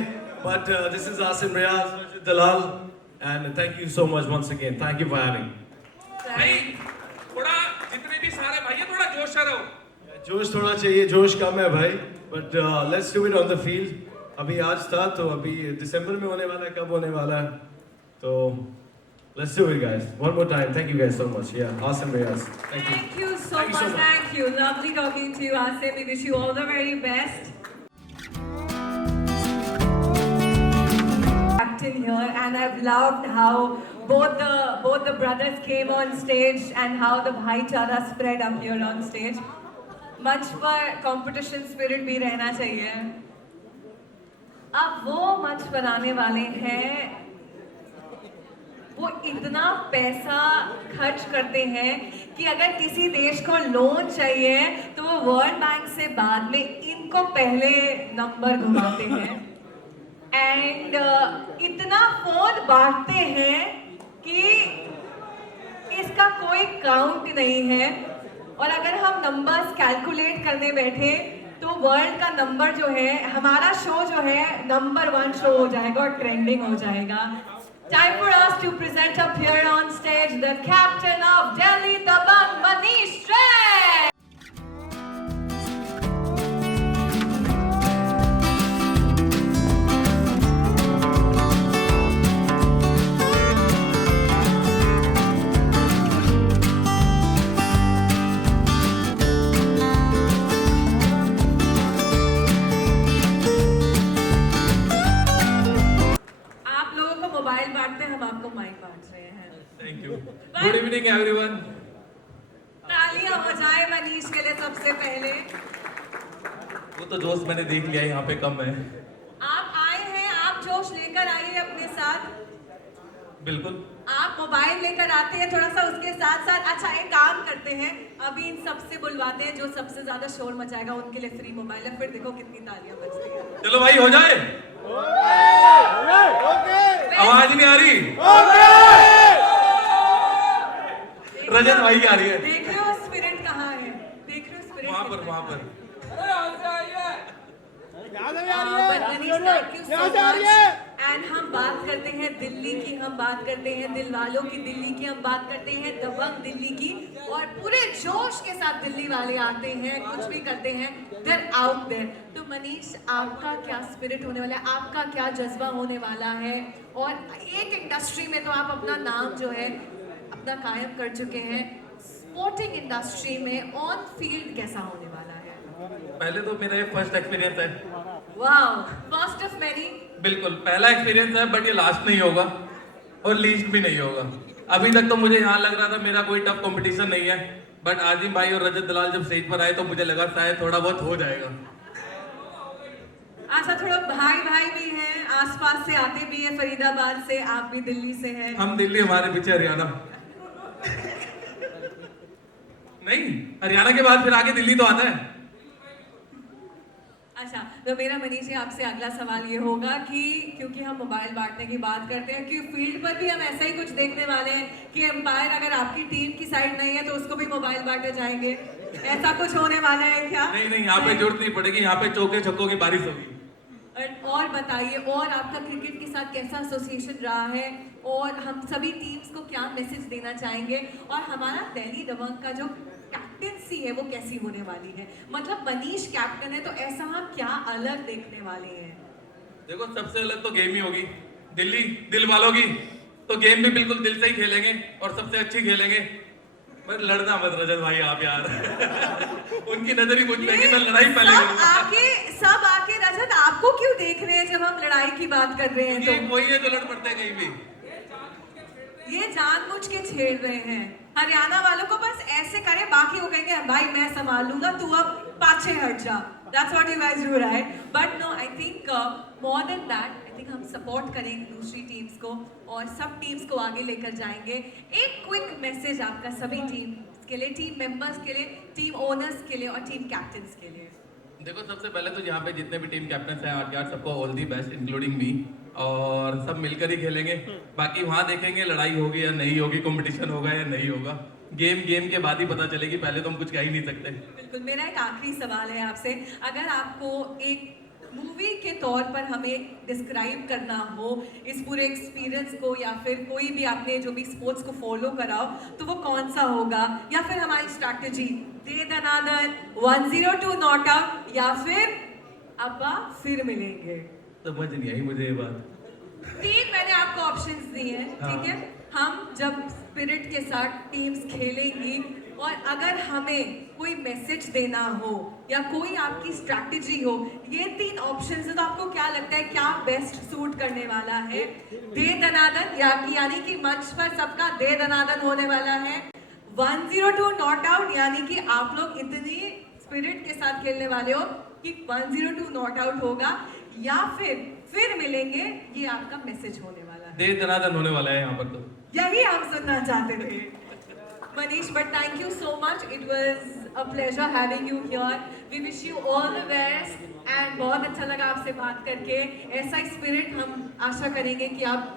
But this is Asim Riaz, Rajat Dalal, and thank you so much once again. Thank you for having me. भाई थोड़ा जितने भी सारे भाई हैं थोड़ा जोश से रहो. जोश थोड़ा चाहिए, जोश कम है भाई. But let's do it on the field. अभी आज था तो अभी दिसंबर में होने वाला है, कब होने वाला है? तो let's do it guys. One more time. Thank you guys so much. Yeah, awesome Riaz. Thank you. Thank you so Thank you so much. much. Thank you. Lovely talking to you, Asim. We wish you all the very best. Captain here, and I've loved how both the brothers came on stage and how the bhaichara spread up here on stage. मंच पर competition spirit भी रहना चाहिए. अब वो मंच बनाने वाले हैं, वो इतना पैसा खर्च करते हैं कि अगर किसी देश को लोन चाहिए तो वो वर्ल्ड बैंक से बाद में इनको पहले नंबर घुमाते हैं. एंड इतना फोन बांटते हैं कि इसका कोई काउंट नहीं है. और अगर हम नंबर्स कैलकुलेट करने बैठे तो वर्ल्ड का नंबर जो है, हमारा शो जो है नंबर 1 शो हो जाएगा और ट्रेंडिंग हो जाएगा. Time for us to present up here on stage the captain of Delhi Dabang, Manish Shrestha. Mobile बांटते हैं, हम आपको माइक बांट रहे हैं. Thank you. Good evening everyone. तालियां हो जाए मनीष के लिए सबसे पहले. वो तो जोश मैंने देख लिया यहाँ पे कम है. आप आए हैं, आप जोश लेकर आइए अपने साथ. बिल्कुल. आप मोबाइल लेकर आते हैं थोड़ा सा उसके साथ साथ. अच्छा एक काम करते हैं, अभी इन सबसे बुलवाते हैं, जो सबसे ज्यादा शोर मचाएगा उनके लिए फ्री मोबाइल है. फिर देखो कितनी तालियां बजती हैं. चलो भाई हो जाए. आवाज नहीं आ रही. रजत भाई आ रही है. देख रहे हो स्पिरिट कहाँ है, देख रहे हो स्पिरिट वहाँ पर. एंड हम बात करते हैं दिल्ली की, हम बात करते हैं दिल वालों की दिल्ली की, हम बात करते हैं दबंग दिल्ली की. और पूरे जोश के साथ दिल्ली वाले आते हैं, कुछ भी करते हैं, they're out there. तो मनीष आपका क्या स्पिरिट होने वाला है, आपका क्या जज्बा होने वाला है? और एक इंडस्ट्री में तो आप अपना नाम जो है अपना कायम कर चुके हैं, स्पोर्टिंग इंडस्ट्री में ऑन फील्ड कैसा होने वाला है? पहले तो मेरा ये फर्स्ट एक्सपीरियंस है. Wow, first of many. बिल्कुल पहला एक्सपीरियंस है, बट ये लास्ट नहीं होगा और लीस्ट भी नहीं होगा. अभी तक तो मुझे यहाँ लग रहा था मेरा कोई टफ कंपटीशन नहीं है, बट आजिम भाई और रजत दलाल जब स्टेज पर आए तो मुझे लगा शायद थोड़ा बहुत हो जाएगा. अच्छा थोड़ा भाई भाई भी हैं, आसपास से आते भी हैं, फरीदाबाद से, आप भी दिल्ली से हैं. हम दिल्ली, हमारे पीछे हरियाणा. नहीं, हरियाणा के बाद फिर आगे दिल्ली तो आता है. अच्छा तो मेरा मनीष जी आपसे अगला सवाल ये होगा कि क्योंकि हम मोबाइल बांटने की बात करते हैं कि फील्ड पर भी हम ऐसा ही कुछ देखने वाले हैं कि एम्पायर अगर आपकी टीम की साइड नहीं है तो उसको भी मोबाइल बांटे जाएंगे, ऐसा कुछ होने वाला है क्या? नहीं, यहाँ पे जरूरत नहीं पड़ेगी, यहाँ पे चौके छक्कों की बारिश होगी. और बताइए, और आपका क्रिकेट के साथ कैसा एसोसिएशन रहा है और हम सभी टीम्स को क्या मैसेज देना चाहेंगे, और हमारा दिल्ली दबंग का जो कैप्टेंसी है वो कैसी होने वाली है? मतलब मनीष कैप्टन है तो ऐसा हम क्या अलग देखने वाले हैं? देखो सबसे अलग तो गेम ही होगी. दिल्ली दिल वालों की तो गेम भी बिल्कुल दिल से ही खेलेंगे और सबसे अच्छी खेलेंगे. पर लड़ना मत रजत भाई आप यार. उनकी नजर ही कुछ नहीं, मैं लड़ाई पहले सब आके रजत क्यों देख रहे हैं जब हम लड़ाई की बात कर रहे हैं? ये कोई है जो लड़ पड़ते हैं कहीं भी। तो ये जानबूझ के छेड़ रहे हैं। हरियाणा वालों को बस ऐसे करे, बाकी वो कहेंगे भाई मैं संभाल लूंगा, तू अब पाछे हट जा। That's what you guys do, right? But no, I think more than that, I think हम सपोर्ट करेंगे दूसरी टीम्स को और सब टीम्स को आगे लेकर जाएंगे। एक क्विक मैसेज आपका सभी टीम्स के लिए, टीम मेंबर्स के लिए, टीम ओनर्स के लिए और टीम कैप्टन्स के लिए। देखो सबसे पहले तो यहाँ पे जितने भी टीम कैप्टन हैं आर्ट सबको all the best including me, और सब मिलकर ही खेलेंगे। बाकी वहाँ देखेंगे लड़ाई होगी या नहीं होगी, कंपटीशन होगा या नहीं होगा, गेम के बाद ही पता चलेगी, पहले तो हम कुछ कह ही नहीं सकते। बिल्कुल। मेरा एक आखिरी सवाल है आपसे, अगर आपको एक मूवी के तौर पर हमें डिस्क्राइब करना हो इस पूरे एक्सपीरियंस को, या फिर कोई भी आपने जो भी स्पोर्ट्स को फॉलो करा हो, तो वो कौन सा होगा? या फिर हमारी strategy they Dana Dan, 102 not out, या फिर अब्बा फिर मिलेंगे? समझ नहीं आई मुझे ये बात। तीन मैंने आपको ऑप्शंस दिए हैं, ठीक है? हम जब स्पिरिट के साथ टीम्स खेलेंगी और अगर हमें कोई मैसेज देना हो या कोई आपकी स्ट्रैटेजी हो, ये तीन ऑप्शंस है, तो आपको क्या लगता है क्या बेस्ट सूट करने वाला है? दे दनादन यानी कि मंच पर सबका दे दनादन होने वाला है, 102 नॉट आउट यानी कि आप लोग इतनी स्पिरिट के साथ खेलने वाले हो कि 102 नॉट आउट होगा, या फिर मिलेंगे, ये आपका मैसेज होने वाला है? दे दनादन होने वाला है यहाँ पर तो। यही हम सुनना चाहते थे Manish, but thank you so much, it was a pleasure having you here. We wish you all the best and बहुत अच्छा लगा आपसे बात करके। ऐसा ही स्पिरिट हम आशा करेंगे कि आप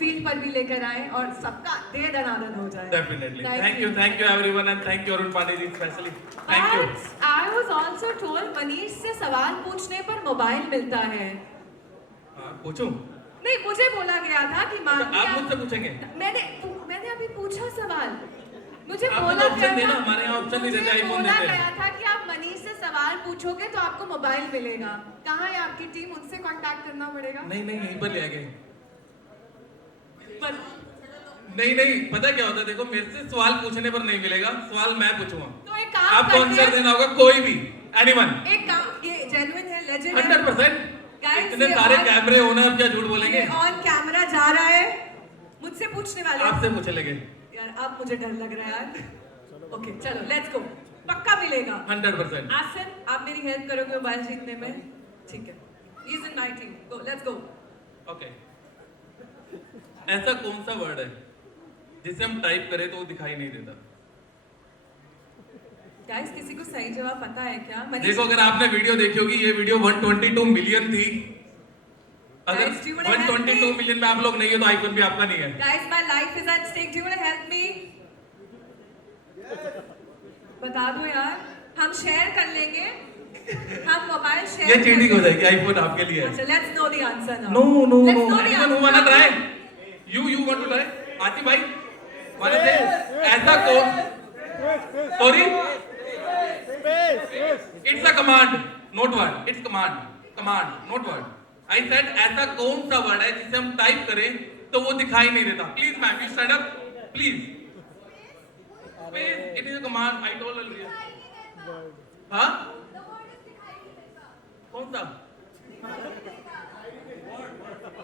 फील्ड पर भी लेकर आए और सबका दे दनादन हो जाए। Definitely. Thank you everyone and thank you Arun Pandey ji specially. Thank you. I was also told Manish से सवाल पूछने पर मोबाइल मिलता है। पूछूं? नहीं, मुझे बोला गया था कि आप मुझसे पूछेंगे? मैंने अभी पूछा सवाल, मुझे आपको बोला तो ऑप्शन गया देना, था, हमारे यहाँ ऑप्शन नहीं देते, मुझे आईफोन बोला देते हैं। गया था कि आप मनीष से सवाल पूछोगे तो आपको मोबाइल मिलेगा। कहाँ है आपकी टीम? उनसे कांटेक्ट करना पड़ेगा। नहीं यहीं पर ले आएंगे। पर नहीं पता क्या होता है, देखो मेरे से सवाल पूछने पर नहीं मिलेगा, सवाल मैं पूछूंगा तो एक काम आपको आंसर देना होगा, कोई भी एनीवन। एक काम, ये जेन्युइन है, लेजेंड है 100%। Guys, इतने ये सारे on- कैमरे होना, अब क्या झूठ बोलेंगे? ऑन कैमरा जा रहा है, मुझसे पूछने वाले हैं। आपसे पूछे लगे यार अब मुझे डर लग रहा है यार। ओके चलो लेट्स गो, पक्का मिलेगा 100%। आसन, आप मेरी हेल्प करोगे मोबाइल जीतने में? ठीक है, he is in my team, go let's go. Okay, ऐसा कौन सा वर्ड है जिसे हम टाइप करें तो वो दिखाई नहीं देता? गाइस किसी को सही जवाब पता है क्या? देखो अगर आपने वीडियो देखी होगी, ये वीडियो 122 मिलियन थी। अगर Guys, do you wanna help 122 me? Million में आप लोग नहीं हो तो आईफोन भी आपका नहीं है। Guys my life is at stake, do you want to help me? बता दो यार, हम शेयर कर लेंगे, हम मोबाइल शेयर। ये चीटिंग हो जाएगी, आईफोन आपके लिए है। अच्छा let's know the answer now. No Let's know the anyone who answer. Want to try? You want to try? Atif भाई वांट टू से? ऐसा कौन, sorry it's a command not word, it's command not word. I said ऐसा कौन सा word है जिसे हम type करें तो वो दिखाई नहीं देता? Please ma'am you stand up please. It is a command, I told already. हाँ कौन सा?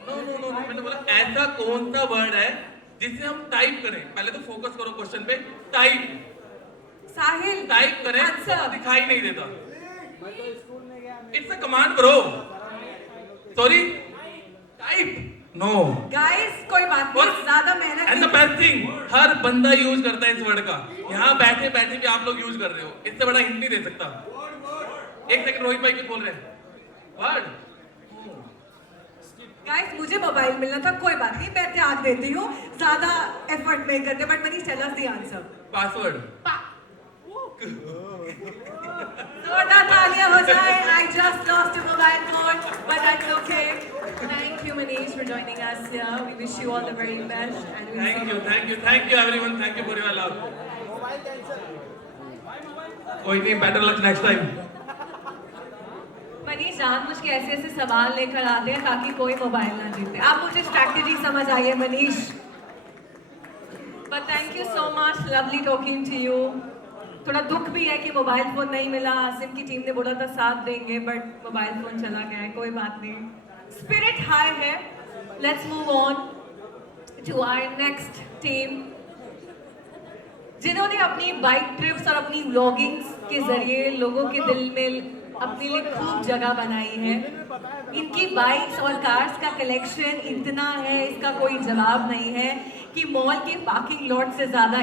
नो मैंने बोला ऐसा कौन सा वर्ड है जिसे हम टाइप करें, पहले तो फोकस करो क्वेश्चन पे, टाइप साहिल टाइप करें आंसर तो दिखाई नहीं देता। It's a command bro, sorry type no. Guys कोई बात नहीं, ज्यादा मेहनत एंड द बेस्ट थिंग, हर बंदा यूज करता है इस वर्ड का, यहाँ बैठे बैठे भी आप लोग यूज कर रहे हो, इससे बड़ा हिंट नहीं दे सकता। एक सेकंड रोहित भाई कुछ बोल रहे हैं, वर्ड। गाइस मुझे मोबाइल मिलना था, कोई बात नहीं, मैं त्याग देती हूँ, ज्यादा एफर्ट नहीं करते, but Manish tell us the answer. Password. जोरदार तालियां हो जाए। I just lost a mobile phone, but that's okay. Thank you Manish for joining us here. We wish you all the very best. And we'll see thank you everyone, thank you for your love. कोई नहीं, better luck next time. Manish जानबूझ के ऐसे ऐसे सवाल लेकर आते हैं ताकि कोई मोबाइल ना जीते। आप मुझे स्ट्रैटेजी समझ आइए Manish. But thank you so much. Lovely talking to you. थोड़ा दुख भी है कि मोबाइल फोन नहीं मिला। आसिम की टीम ने बोला था साथ देंगे, बट मोबाइल फोन चला गया है, कोई बात नहीं। स्पिरिट हाई है। Let's move on to our next team, जिन्होंने अपनी बाइक ट्रिप्स और अपनी व्लॉगिंग्स के जरिए लोगों के दिल में अपने लिए खूब जगह बनाई है। इनकी बाइक्स और कार्स का कलेक्शन इतना है, इसका कोई जवाब नहीं है कि मॉल के पार्किंग लॉट से ज़्यादा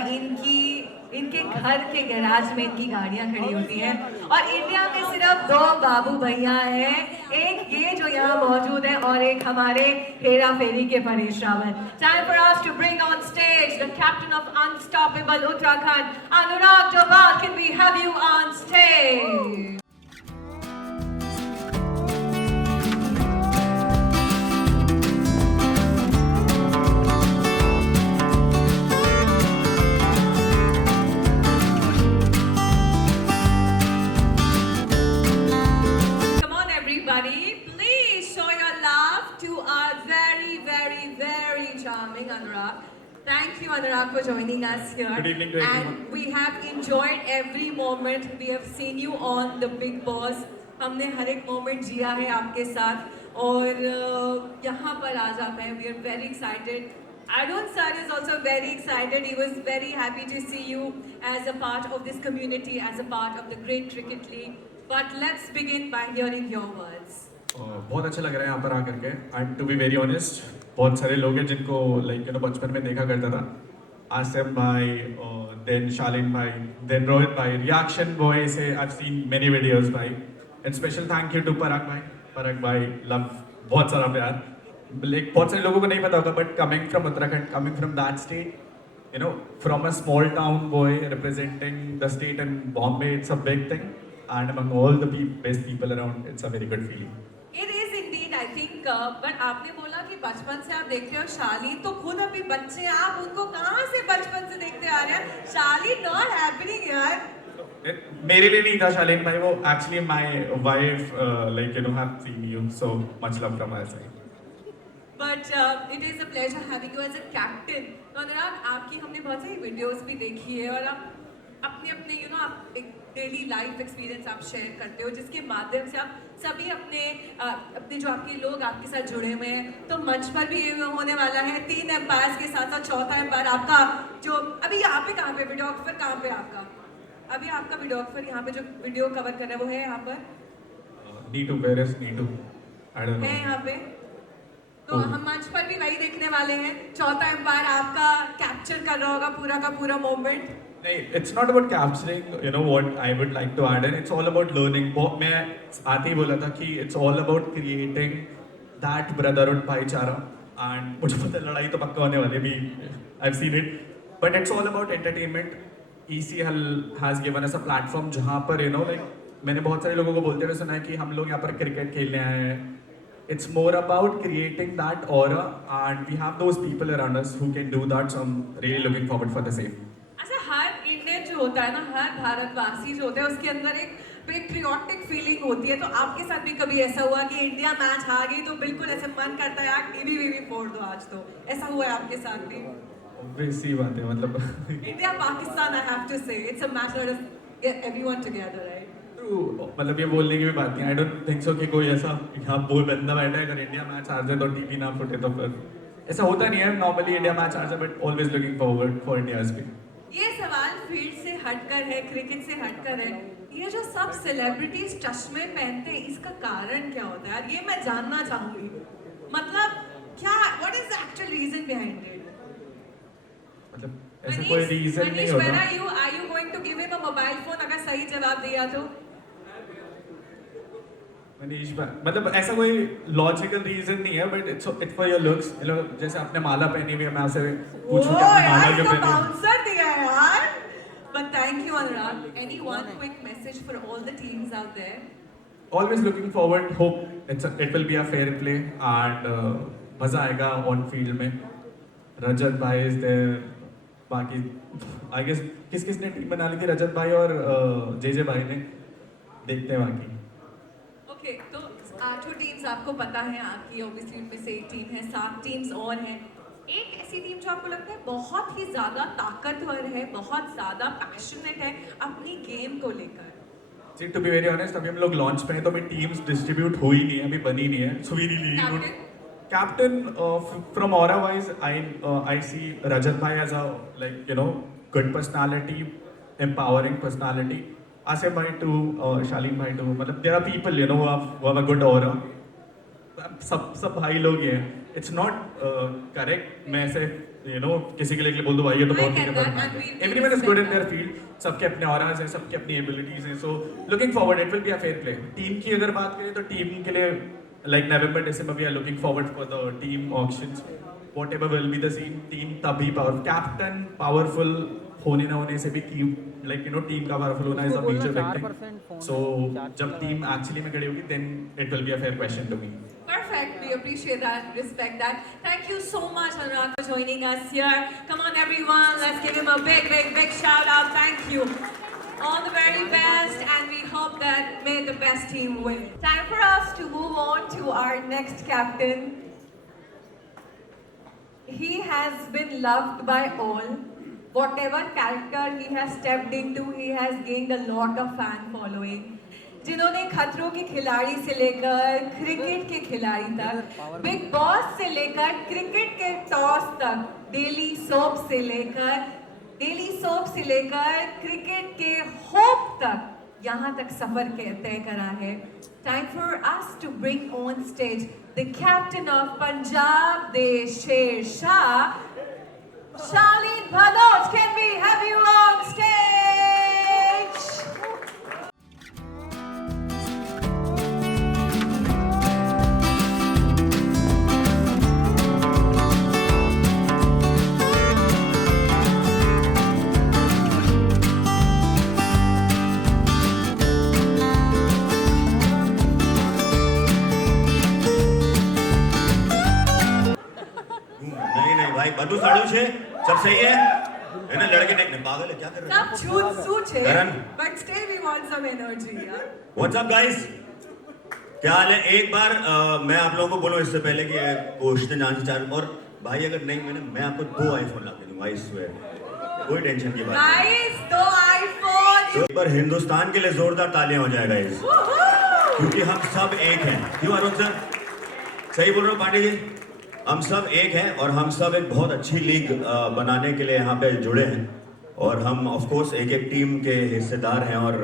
इनके घर के गैराज में इनकी गाड़ियां खड़ी होती हैं। और इंडिया में सिर्फ 2 बाबू भैया हैं, एक ये जो यहाँ मौजूद है और एक हमारे हेरा फेरी के Paresh Rawal. Time for us to bring on stage the captain of unstoppable Uttarakhand, Anurag Dobhal. Can we have you on stage? Please show your love to our very, very, very charming Anurag. Thank you, Anurag, for joining us here. Good evening to everyone. And we have enjoyed every moment. We have seen you on The Big Boss. हमने हर एक moment जिया है आपके साथ और यहाँ पर आज आप हैं. We are very excited. Arun sir is also very excited. He was very happy to see you as a part of this community, as a part of the Great Cricket League. But let's begin by hearing your words. बहुत अच्छा लग रहा है यहाँ पर आकर के। And to be very honest, बहुत सारे लोग हैं जिनको लाइक बचपन में देखा करता था। आसिम भाई, देन शालीन भाई, देन रोहित भाई, रिएक्शन बॉय से I have seen many videos भाई। And special thank you to Parag भाई, लव, बहुत सारा प्यार। लाइक बहुत सारे लोगों को नहीं पता होगा, but coming from Uttarakhand, coming from that state, you know, from a small town boy representing the state in Bombay, it's a big thing. And among all the best people around, it's a very good feeling. It is indeed, I think. But आपने बोला कि बचपन से आप देख रहे हो। शालीन तो खुद अभी बच्चे हैं, आप उनको कहाँ से बचपन से देखते आ रहे हैं? शालीन not happening यार। मेरे लिए नहीं था शालीन भाई, वो actually my wife like you know have seen you, so much love from my side. But it is a pleasure having you as a captain. तो अनुराग, आपकी हमने बहुत सारी वीडियोस भी देखी है और आप अपने you know, आप एक डेली लाइफ एक्सपीरियंस आप शेयर करते हो, जिसके माध्यम से आप सभी अपने जो आपके लोग आपके साथ जुड़े हुए हैं। तो मंच पर भी ये होने वाला है 3 एम्पायर्स के साथ साथ चौथा एम्पायर आपका, जो अभी यहाँ पे कहाँ पे वीडियोग्राफर कहाँ पे आपका, अभी आपका वीडियोग्राफर यहाँ पे जो वीडियो कवर कर रहा है वो है यहाँ पर Neetu, where is Neetu? I don't know. है यहाँ पे। तो हम मंच पर भी वही देखने वाले हैं। चौथा एम्पायर आपका कैप्चर कर रहा होगा पूरा का पूरा moment. It's not about capturing, you know what I would like to add in. It's all about learning. मैं आते ही बोला था कि it's all about creating that brotherhood भाईचारा. And मुझे पता है लड़ाई तो पक्का होने वाली भी, I've seen it. But it's all about entertainment. ECL has given us a platform जहाँ पर you know like मैंने बहुत सारे लोगों को बोलते हुए सुना है कि हम लोग यहाँ पर क्रिकेट खेलने आए हैं। It's more about creating that aura, and we have those people around us who can do that. So I'm really looking forward for the same. अच्छा, हर इंडियन जो होता है ना, हर भारतवासी जो होता है, उसके अंदर एक पेट्रियोटिक फीलिंग होती है। तो आपके साथ भी कभी ऐसा हुआ कि इंडिया मैच हार गई तो बिल्कुल ऐसे मन करता है यार टीवी वीवी फोड़ दो आज? तो ऐसा हुआ है आपके साथ भी? Obvious सी बात है, मतलब India Pakistan, I have to say it's a matter of everyone together, right? मतलब ये बोलने की भी बात नहीं। आई डोंट थिंक सो कि कोई ऐसा यहाँ बोल बंदा बैठा है अगर इंडिया मैच हार जाए तो टीवी ना फुटे, तो फिर ऐसा होता नहीं है। नॉर्मली इंडिया मैच हार जाए, but always looking forward for India's भी। ये सवाल फील्ड से हटकर है, क्रिकेट से हटकर है। ये जो सब सेलिब्रिटीज चश्मे पहनते हैं, इसका कारण क्या होता है यार? ये मैं जानना चाहूंगी। मतलब क्या, what is the actual reason behind it? मतलब ऐसा कोई रीजन नहीं होता। Manish, are you going to give him a mobile phone अगर सही जवाब दिया तो? मनीष भाई, मतलब ऐसा कोई लॉजिकल रीजन नहीं है, but it's for your looks. जैसे आपने माला पहनी हुई है, मैं आपसे पूछूं कि आपने माला क्यों पहनी? बाउंसर दिया है यार। But thank you, Anurag. Any one quick message for all the teams out there? Always looking forward. Hope it will be a fair play and मजा आएगा ऑन फील्ड में। रजत भाई इज देयर, बाकी आई गेस किसने team बना ली थी? रजत भाई और जे भाई ने। देखते हैं बाकी। ओके, तो 8 टीम्स आपको पता है आपकी, ऑब्वियसली उनमें से एक टीम है, 7 टीम्स और हैं। एक ऐसी टीम जो आपको लगता है बहुत ही ज्यादा ताकतवर है, बहुत ज्यादा पैशनेट है अपनी गेम को लेकर? See, to be very honest, अभी हम लोग लॉन्च पे हैं तो अभी टीम्स डिस्ट्रीब्यूट हुई नहीं है, अभी बनी नहीं है. So we really don't. Captain, from aura wise, I see Rajat bhai as a good personality, empowering personality. Asif bhai too, Shaleen bhai too. मतलब there are people who have a good aura. सब भाई लोग ही हैं. It's not correct. मैं ऐसे किसी के लिए बोल दूं भाई ये तो बहुत ही खतरनाक. Everyone is good in their field. सबके अपने ऑराज हैं, सबके अपनी एबिलिटीज हैं. So looking forward, it will be a fair play. Team की अगर बात करें तो टीम के लिए like November December we are looking forward for the team auctions. Whatever will be the scene, team तभी पावर कैप्टन पावरफुल होने ना होने से भी टीम टीम का पावरफुल होना is a major thing. So जब टीम एक्चुअली में खड़ी होगी then it will be a fair question to me. Perfect. We appreciate that, respect that. Thank you so much, Anurag, for joining us here. Come on, everyone. Let's give him a big, big, big shout out. Thank you. All the very best, and we hope that may the best team win. Time for us to move on to our next captain. He has been loved by all. Whatever character he has stepped into, he has gained a lot of fan following. जिन्होंने खतरों के खिलाड़ी से लेकर cricket के खिलाड़ी तक, big boss से लेकर क्रिकेट के टॉस तक, डेली सोप से लेकर क्रिकेट के होप तक यहाँ तक सफर तय करा है. Time for us to bring on stage the captain of Punjab De Sher Shah, Shaleen Bhadot. Can we have you on stage? नहीं भाई બધું સારું છે, सब सही है ना? लड़के ने पागल है क्या कर रहे हैं? सब छूट है, करण। but still we want some energy, यार. What's up guys? क्या हाल है? एक बार मैं आप लोगों को बोलूं इससे पहले कि क्वेश्चन आंसर और भाई अगर नहीं मैं आपको 2 आईफोन ला के दूंगा, आई स्वेयर. कोई टेंशन की बात नहीं. Guys, 2 iPhone. तो एक बार हिंदुस्तान के लिए जोरदार तालियां हो जाएगा इस, क्योंकि हम सब एक हैं. क्यों अरुण सर? सही बोल रहा हूँ पांडे जी? हम सब एक हैं और हम सब एक बहुत अच्छी लीग बनाने के लिए यहाँ पे जुड़े हैं. और हम ऑफ कोर्स एक एक टीम के हिस्सेदार हैं और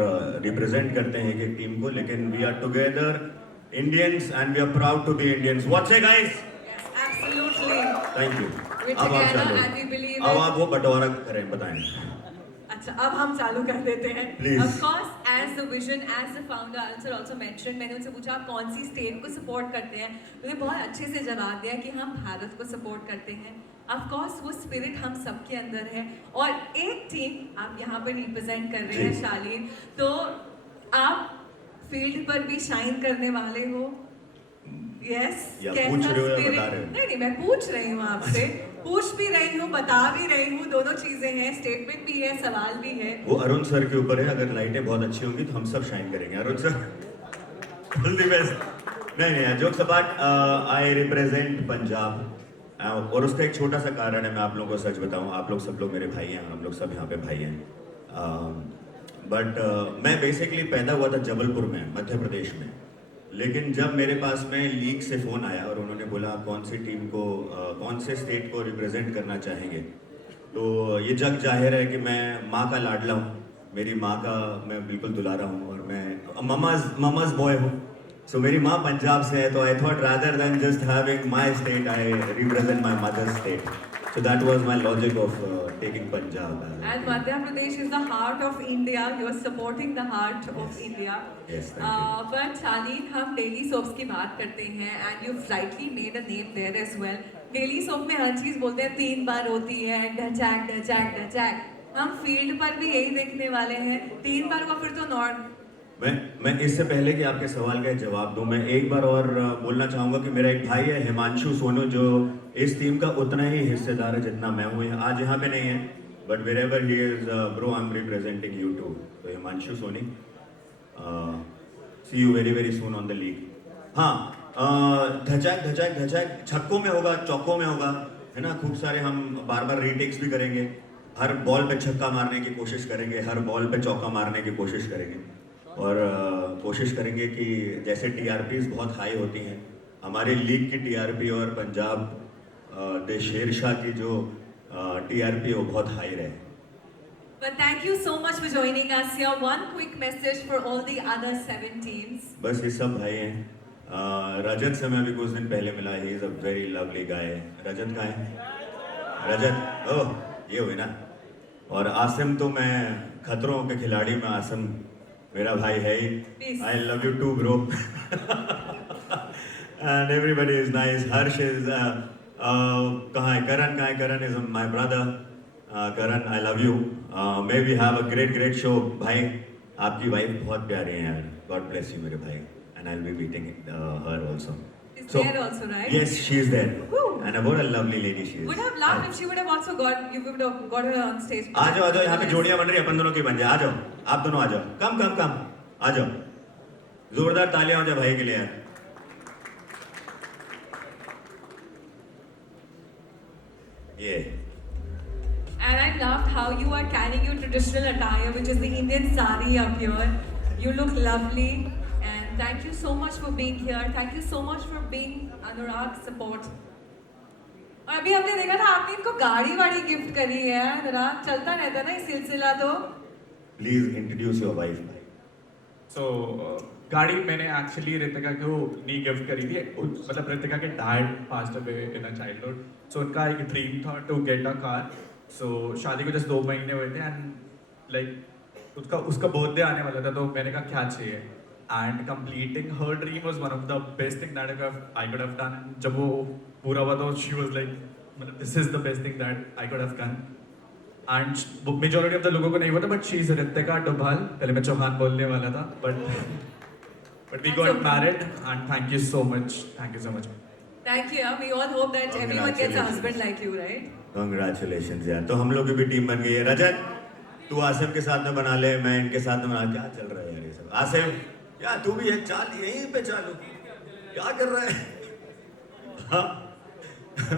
रिप्रेजेंट करते हैं एक एक टीम को, लेकिन we are together Indians and we are proud to be Indians. What's it guys? Absolutely. Thank you. We're अब आप together चालू, and we believe अब it. आप वो बंटवारा करें, बताएं. अच्छा, अब हम चालू कर देते हैं. Please. Of course, as the vision, as the founder, Ansar also mentioned, मैंने उनसे पूछा आप कौन सी स्टेट को सपोर्ट करते हैं. उन्होंने बहुत अच्छे से जवाब दिया कि हम भारत को सपोर्ट करते हैं. Of course, वो स्पिरिट हम सबके अंदर है और एक टीम आप यहाँ पर रिप्रेजेंट कर रहे हैं शालीन, तो आप फील्ड पर भी शाइन करने वाले हो. यस, या पूछ रहे हो या बता रहे हो? नहीं मैं पूछ रही हूँ आपसे. पूछ भी रही हूँ, बता भी रही हूँ, दोनों चीजें हैं. स्टेटमेंट भी है, सवाल भी है. वो अरुण सर के ऊपर है. अगर लाइटें बहुत अच्छी होंगी तो हम सब शाइन करेंगे. Arun sir, all the best. नहीं jokes apart, I represent Punjab और उसका एक छोटा सा कारण है. मैं आप लोगों को सच बताऊं, आप लोग सब लोग मेरे भाई हैं, हम लोग सब यहाँ पे भाई हैं. बट मैं बेसिकली पैदा हुआ था जबलपुर में, मध्य प्रदेश में. लेकिन जब मेरे पास में लीग से फ़ोन आया और उन्होंने बोला कौन सी टीम को, कौन से स्टेट को रिप्रेजेंट करना चाहेंगे, तो ये जग जाहिर है कि मैं माँ का लाडला हूँ. मेरी माँ का मैं बिल्कुल दुलारा हूँ और मैं ममाज बॉय हूँ. सो मेरी माँ पंजाब से है, तो I thought rather than just having my state I represent my mother state. So that was my logic of taking Punjab. And Madhya Pradesh is the heart of India. You are supporting the heart of India. Yes, thank you. But Shaleen, हम daily soaps की बात करते हैं and you've slightly made a name there as well. Daily soap में हर चीज बोलते हैं 3 बार होती है, डचैक डचैक डचैक. हम फील्ड पर भी यही देखने वाले हैं. 3 बार का फिर तो नॉर्म. मैं इससे पहले कि आपके सवाल का जवाब दूं, मैं एक बार और बोलना चाहूँगा कि मेरा एक भाई है हिमांशु सोनू, जो इस टीम का उतना ही हिस्सेदार है जितना मैं हूँ. आज यहाँ पे नहीं है, but wherever he is bro I am representing you too. तो Himanshu Soni, see you very very soon on the league. हाँ, धचैक धचैक धचैक छक्कों में होगा, चौकों में होगा, है ना, खूब सारे हम बार बार रीटेक्स भी करेंगे, हर बॉल पे छक्का मारने की कोशिश करेंगे, हर बॉल पे चौका मारने की कोशिश करेंगे, और कोशिश करेंगे कि जैसे टीआरपीज बहुत हाई होती हैं, हमारी लीग की टीआरपी और पंजाब दे शेरशाह की जो टीआरपी वो बहुत हाई रहे। But thank you so much for joining us here. One quick message for all the other 7 teams. बस ये सब भाई हैं। रजत से मैं अभी कुछ दिन पहले मिला, he is a very lovely guy. Rajat कहाँ है? रजत, ओह ये हुई ना। और आसिम तो मैं खतरों के खिलाड़ी में आसिम मेरा भाई है ही। Peace. I love you too bro. And everybody is nice. Harsh is कहाँ है? करण कहाँ है? Karan is my brother. Karan I love you. May we have a great show. भाई आपकी वाइफ बहुत प्यारी है यार, गॉड ब्लेस यू मेरे भाई, and I will be meeting her also. She's there also, right? Yes, she is there. Woo. And what a lovely lady she is. Would have loved if she would have also you would have got her on stage. आ जाओ यहाँ पे जोड़ियां बन रही है, अपन दोनों की बन जाए। आ जाओ, आप दोनों आ जाओ, कम आ जाओ। जोरदार तालियां हो जाए भाई के लिए यार। ये And I loved how you are carrying your traditional attire, which is the Indian sari up here. You look lovely, and thank you so much for being here. Thank you so much for being Anurag support. और अभी हमने देखा था आपने इनको गाड़ी वाड़ी gift करी है अनुराग, चलता रहता ना ये सिलसिला तो। प्लीज इंट्रोड्यूस योर वाइफ भाई। सो गाड़ी मैंने एक्चुअली रितिका को नहीं गिफ्ट करी थी, मतलब रितिका के dad passed away in a childhood, so उनका एक ड्रीम था to get a car. So शादी को जस्ट 2 महीने हुए थे एंड लाइक उसका बर्थडे आने वाला था, तो मैंने कहा क्या चाहिए, and completing her dream was one of the best thing that I could have done. जब वो पूरा हुआ तो शी वाज लाइक, मतलब this is the best thing that I could have done. And majority of the लोगों को नहीं पता, but she is Ritika Doval. पहले मैं चौहान बोलने वाला था, but we got married, and thank you so much. Thank you so much. Thank you. We all hope that everyone gets a husband like you, right? Congratulations यार, तो हम लोग की भी टीम बन गई है। रजत तू आसिम के साथ में बना ले, मैं इनके साथ में बना। क्या चल रहा है यार ये सब? आसिम यार तू भी है, चाल यहीं पे चालू, क्या कर रहा है?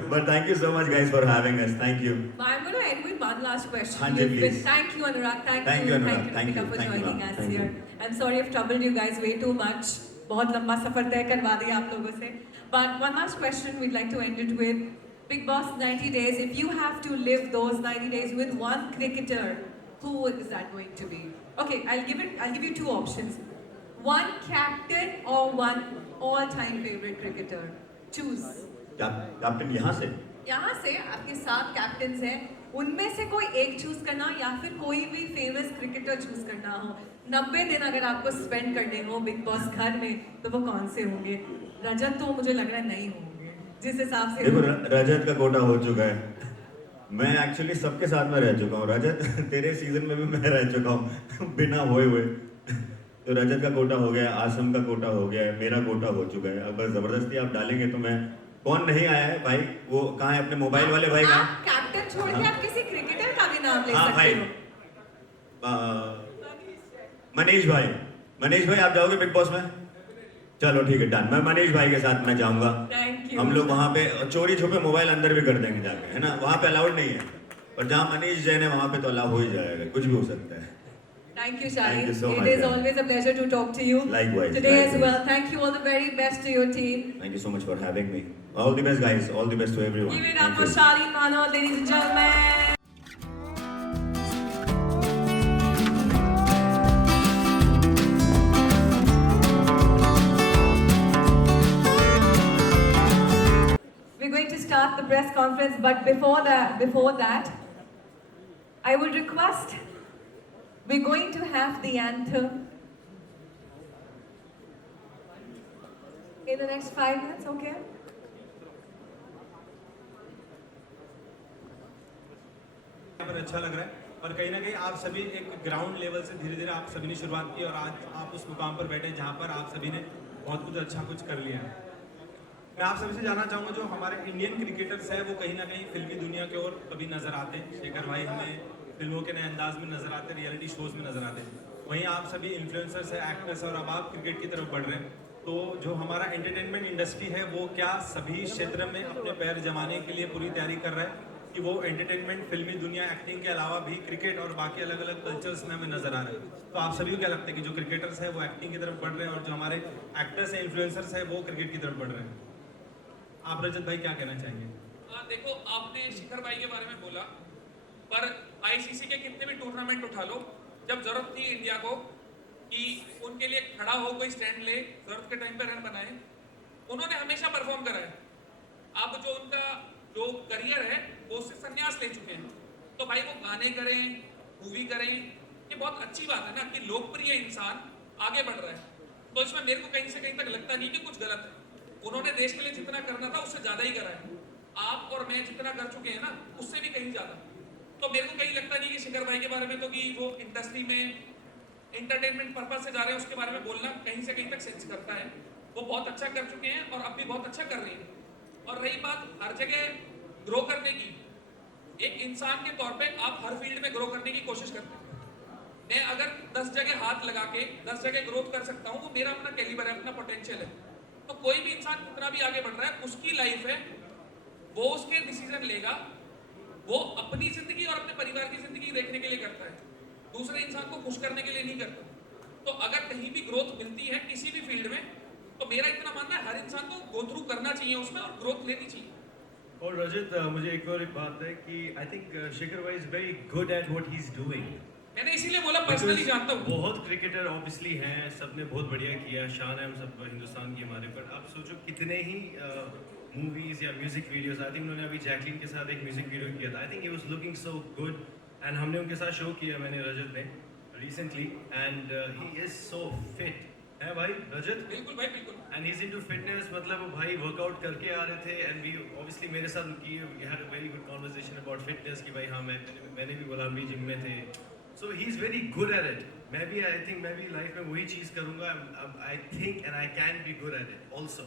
But thank you so much guys for having us. Thank you. I'm going to end with one last question. हाँ जी, please. Thank you, Anurag. Thank you, Anurag. Thank Ritika, you. for Thank you, joining ma'am. us Thank here. you. I'm sorry I've troubled you guys way too much. बहुत लंबा सफर तय करवा दिया आप लोगों से. But one last question we'd like to end it with. Big Boss 90 days. If you have to live those 90 days with one cricketer, who is that going to be? Okay, I'll give you 2 options. One captain or one all-time favorite cricketer. Choose. Captain यहाँ से? यहाँ से आपके 7 captains हैं, उनमें से कोई एक चूज करना या फिर कोई भी फेमस क्रिकेटर चूज करना हो। 90 दिन अगर आपको स्पेंड करने हो बिग बॉस घर में, तो वो कौन से होंगे? रजत तो मुझे लग रहा है नहीं होंगे, जिस हिसाब से देखो रजत का कोटा हो चुका है। मैं एक्चुअली सबके साथ में रह चुका हूँ। रजत तेरे सीजन में भी मैं रह चुका हूँ बिना हुए तो रजत का कोटा हो गया, आसम का कोटा हो गया, मेरा कोटा हो चुका है। अब जबरदस्ती आप डालेंगे तो मैं, कौन नहीं आया है भाई? वो कहाँ है? अपने मोबाइल वाले भाई कहाँ? कैप्टन छोड़ के आप किसी क्रिकेटर का भी नाम ले हाँ सकते भाई, हो। मनीष भाई आप जाओगे बिग बॉस में? चलो ठीक है डन, मैं मनीष भाई के साथ मैं जाऊंगा। Thank you. हम लोग वहाँ पे चोरी छुपे मोबाइल अंदर भी कर देंगे जाके, है ना? वहाँ पे अलाउड नहीं है, पर जहाँ मनीष जैन है वहाँ पे तो अलाउ हो ही जाएगा, कुछ भी हो सकता है। Thank you, Shali. Thank you so It much, is ma'am. always a pleasure to talk to you. Likewise, Today as likewise. well. Thank you. All the very best to your team. Thank you so much for having me. All the best guys, all the best to everyone. Give it up Thank for you. Shali Mano, ladies and gentlemen. We're going to start the press conference, but before that, I would request, we're going to have the anthem in the next 5 minutes, okay? पर अच्छा लग रहा है, और कहीं ना कहीं आप सभी एक ग्राउंड लेवल से धीरे धीरे आप सभी ने शुरुआत की, और आज आप उस मुकाम पर बैठे जहाँ पर आप सभी ने बहुत कुछ अच्छा कुछ कर लिया है। मैं आप सभी से जानना चाहूँगा, जो हमारे इंडियन क्रिकेटर्स हैं वो कहीं ना कहीं फिल्मी दुनिया की ओर कभी नजर आते हैं। शेखर भाई हमें फिल्मों के नए अंदाज में नजर आते हैं, रियलिटी शोज में नजर आते हैं। वहीं आप सभी इन्फ्लुएंसर्स हैं, एक्टर्स हैं, और अब आप क्रिकेट की तरफ बढ़ रहे हैं। तो जो हमारा एंटरटेनमेंट इंडस्ट्री है वो क्या सभी क्षेत्र में अपने पैर जमाने के लिए पूरी तैयारी कर रहा है कि वो एंटरटेनमेंट फिल्मी दुनिया एक्टिंग के अलावा भी क्रिकेट और बाकी अलग अलग कल्चर्स में हमें नजर आ रहा है। तो आप सभी को क्या लगता है कि जो क्रिकेटर्स हैं वो एक्टिंग की तरफ बढ़ रहे हैं और जो हमारे एक्टर्स हैं इन्फ्लुएंसर्स हैं वो क्रिकेट की तरफ बढ़ रहे हैं? आप रजत भाई क्या कहना चाहेंगे? देखो, आपने शिखर भाई के बारे में बोला, पर आईसीसी के कितने भी टूर्नामेंट उठा लो, जब जरूरत थी इंडिया को कि उनके लिए खड़ा हो, कोई स्टैंड ले, जरूरत के टाइम पे रन बनाए, उन्होंने हमेशा परफॉर्म करा है। अब जो उनका जो करियर है वो उससे संन्यास ले चुके हैं, तो भाई वो गाने करें, मूवी करें, ये बहुत अच्छी बात है ना कि लोकप्रिय इंसान आगे बढ़ रहा है। तो इसमें मेरे को कहीं से कहीं तक लगता नहीं कि कुछ गलत है। उन्होंने देश के लिए जितना करना था उससे ज्यादा ही करा है। आप और मैं जितना कर चुके हैं ना, उससे भी कहीं ज्यादा। तो मेरे को कहीं लगता नहीं कि शिखर भाई के बारे में तो कि वो इंडस्ट्री में एंटरटेनमेंट पर्पज से जा रहे हैं उसके बारे में बोलना कहीं से कहीं तक सेंस करता है। वो बहुत अच्छा कर चुके हैं और अब भी बहुत अच्छा कर रही है। और रही बात हर जगह ग्रो करने की, एक इंसान के तौर पे आप हर फील्ड में ग्रो करने की कोशिश करते हैं। मैं अगर 10 जगह हाथ लगा के 10 जगह ग्रोथ कर सकता हूँ, वो मेरा अपना कैलिबर है, अपना पोटेंशियल है। तो कोई भी इंसान कितना भी आगे बढ़ रहा है, उसकी लाइफ है, वो उसके डिसीजन लेगा, वो अपनी जिंदगी और अपने परिवार की जिंदगी देखने के लिए करता है, दूसरे इंसान को खुश करने के लिए नहीं करता। तो अगर कहीं भी ग्रोथ मिलती है किसी भी फील्ड में, तो मेरा इतना मानना है हर इंसान को गो थ्रू करना चाहिए उसमें और ग्रोथ लेनी चाहिए। और रजत, मुझे एक और एक बात है कि आई थिंक शिखर भाई is very good at what he is doing. मैंने इसीलिए बोला पर्सनली जानता हूँ। बहुत क्रिकेटर ऑब्वियसली हैं, सबने बहुत बढ़िया किया, शान है हम सब हिंदुस्तान की हमारे। पर आप सोचो कितने ही मूवीज या म्यूजिक वीडियोस, आई थिंक उन्होंने अभी जैकलिन के साथ एक म्यूजिक वीडियो किया था, I think he was looking so good, and हमने उनके साथ शो किया, मैंने रजत ने recently, and he is so fit है भाई रजत। बिल्कुल भाई, बिल्कुल। And he is into fitness, मतलब वो भाई वर्कआउट करके आ रहे थे, एंड वी ऑब्वियसली मेरे साथ की we had a very good conversation about fitness कि भाई हाँ मैंने भी बोला हम भी जिम में थे। So he is very good at it. मैं भी आई थिंक मैं भी लाइफ में वही चीज़ करूँगा, I think and I can be good at it also.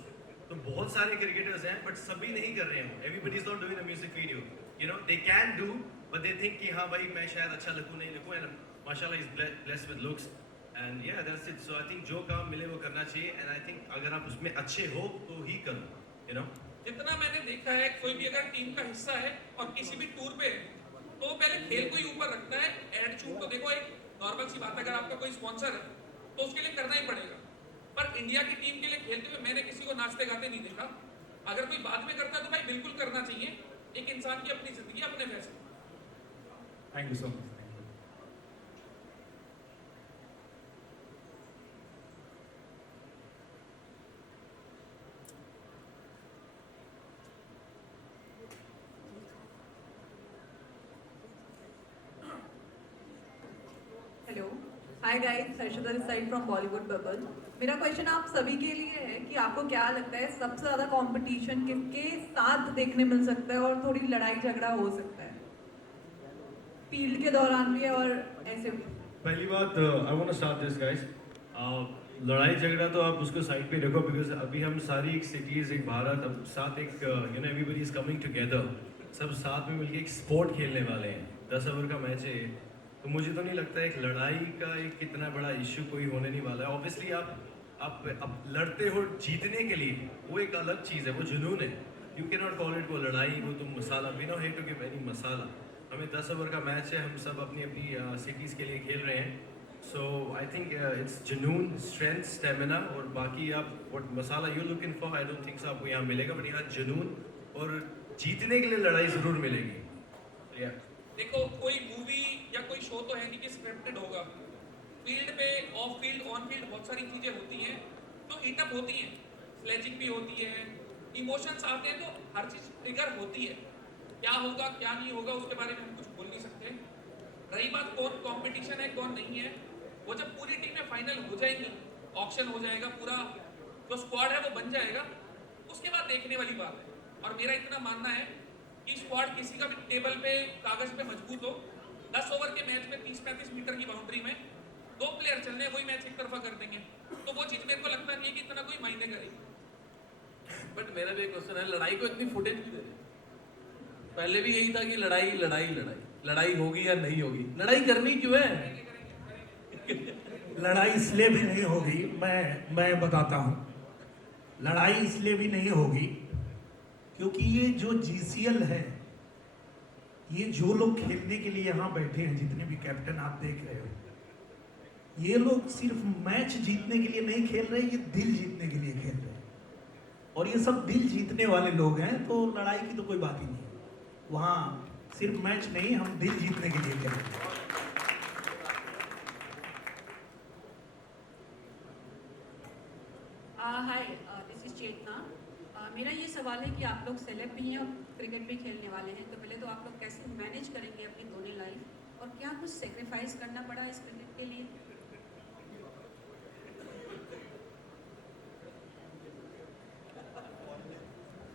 तो बहुत सारे क्रिकेटर्स हैं बट सभी नहीं कर रहे हैं, everybody is not doing a music video, you know they can do but they think कि हाँ भाई मैं शायद अच्छा लगूँ नहीं लगूँ, एंड माशाल्लाह is blessed with looks and yeah that's it. So I think जो काम मिले वो करना चाहिए, एंड आई थिंक अगर आप उसमें अच्छे हो तो ही करो, यू नो। जितना मैंने देखा है, कोई भी अगर टीम का हिस्सा है और किसी भी टूर पे है, तो वो पहले खेल को ही ऊपर रखता है। एटीट्यूड तो देखो एक नॉर्मल सी बात है, अगर आपका कोई स्पॉन्सर है तो उसके लिए करना ही पड़ेगा। पर इंडिया की टीम के लिए खेलते हुए मैंने किसी को नाचते गाते नहीं देखा। अगर कोई बाद में करता है तो भाई बिल्कुल करना चाहिए। एक इंसान की अपनी जिंदगी, अपने फैसले। Thank you so much. Hello, hi guys, Harshada this side from Bollywood bubble. मेरा क्वेश्चन आप सभी के लिए है कि आपको क्या लगता है सबसे ज़्यादा कंपटीशन किसके साथ देखने मिल सकता है और थोड़ी लड़ाई झगड़ा हो सकता है फील्ड के दौरान भी है और ऐसे भी? पहली बात, I want to start this guys. लड़ाई झगड़ा तो आप उसको साइड पे रखो, बिकॉज अभी हम सारी एक सिटीज़, एक भारत, अब साथ एक you know everybody is coming together, सब साथ में मिलके एक स्पोर्ट खेलने वाले हैं। 10 ओवर का मैच है, तो मुझे तो नहीं लगता एक लड़ाई का एक कितना बड़ा इश्यू कोई होने नहीं वाला है। ऑब्वियसली आप लड़ते हो जीतने के लिए, वो एक अलग चीज़ है, वो जुनून है। You can not call it वो लड़ाई, वो तुम masala, we know hate to give any masala. हमें 10 ओवर का मैच है, हम सब अपनी अपनी सिटीज़ के लिए खेल रहे हैं। सो आई थिंक इट्स जुनून, स्ट्रेंथ, स्टेमिना, और बाकी आप what masala you looking for, I don't think so आपको यहाँ मिलेगा, बट यहाँ जुनून और जीतने के लिए लड़ाई ज़रूर मिलेगी। देखो, कोई मूवी या कोई शो तो है नहीं कि स्क्रिप्टेड होगा। फील्ड पे, ऑफ फील्ड, ऑन फील्ड बहुत सारी चीजें होती हैं तो हीटअप होती हैं, स्लेजिंग भी होती है, इमोशंस आते हैं, तो हर चीज ट्रिगर होती है। क्या होगा क्या नहीं होगा उसके बारे में हम कुछ बोल नहीं सकते। रही बात कौन कंपटीशन है कौन नहीं है, वो जब पूरी टीमें फाइनल हो जाएंगी, ऑक्शन हो जाएगा, पूरा जो स्क्वाड है वो बन जाएगा, उसके बाद देखने वाली बात है। और मेरा इतना मानना है कि स्क्वाड किसी का भी टेबल पे कागज पे मजबूत हो, 10 ओवर के मैच में 30-35 मीटर की बाउंड्री में 2 प्लेयर चलने, वही मैच एक तरफा कर देंगे, तो वो चीज मेरे को लगता नहीं है कि इतना कोई मायने करेगी। बट मेरा भी एक क्वेश्चन है, लड़ाई को इतनी फुटेज भी दे रहे? पहले भी यही था कि लड़ाई लड़ाई लड़ाई लड़ाई होगी या नहीं होगी, लड़ाई करनी क्यों है? लड़ाई इसलिए भी नहीं होगी, मैं बताता हूँ। लड़ाई इसलिए भी नहीं होगी क्योंकि ये जो जीसीएल है, ये जो लोग खेलने के लिए यहाँ बैठे हैं, जितने भी कैप्टन आप देख रहे हो, ये लोग सिर्फ मैच जीतने के लिए नहीं खेल रहे, ये दिल जीतने के लिए खेल रहे हैं। और ये सब दिल जीतने वाले लोग हैं, तो लड़ाई की तो कोई बात ही नहीं है। वहाँ सिर्फ मैच नहीं, हम दिल जीतने के लिए खेल रहे हैं। हाय, दिस इज चेतना। मेरा ये सवाल है कि आप लोग सेलेब भी हैं और क्रिकेट भी खेलने वाले हैं, तो पहले तो आप लोग कैसे मैनेज करेंगे अपनी दोनों लाइफ, और क्या कुछ सेक्रीफाइस करना पड़ा इस क्रिकेट के लिए?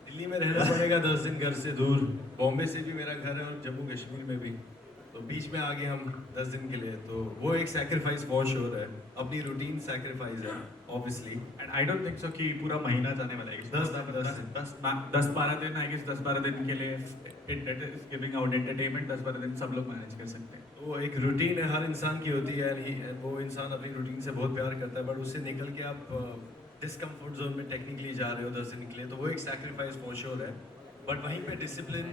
दिल्ली में रहना पड़ेगा 10 दिन घर से दूर, बॉम्बे से भी मेरा घर है और जम्मू कश्मीर में भी, तो बीच में आ गए हम 10 दिन के लिए, तो वो एक सैक्रिफाइस फॉर श्योर है, अपनी रूटीन सैक्रिफाइस है obviously. And I don't think so कि पूरा महीना जाने वाला है। 10-12 दिन, आई गेस 10-12 दिन के लिए it is giving out entertainment, 10-12 दिन सब लोग मैनेज कर सकते हैं। वो एक रूटीन है, हर इंसान की होती है, and वो इंसान अपनी रूटीन से बहुत प्यार करता है, बट उससे निकल के आप डिसकम्फर्ट जोन में टेक्निकली जा रहे हो 10 दिन के लिए, तो वो एक सैक्रिफाइस फॉर श्योर है। बट वहीं पे डिसिप्लिन,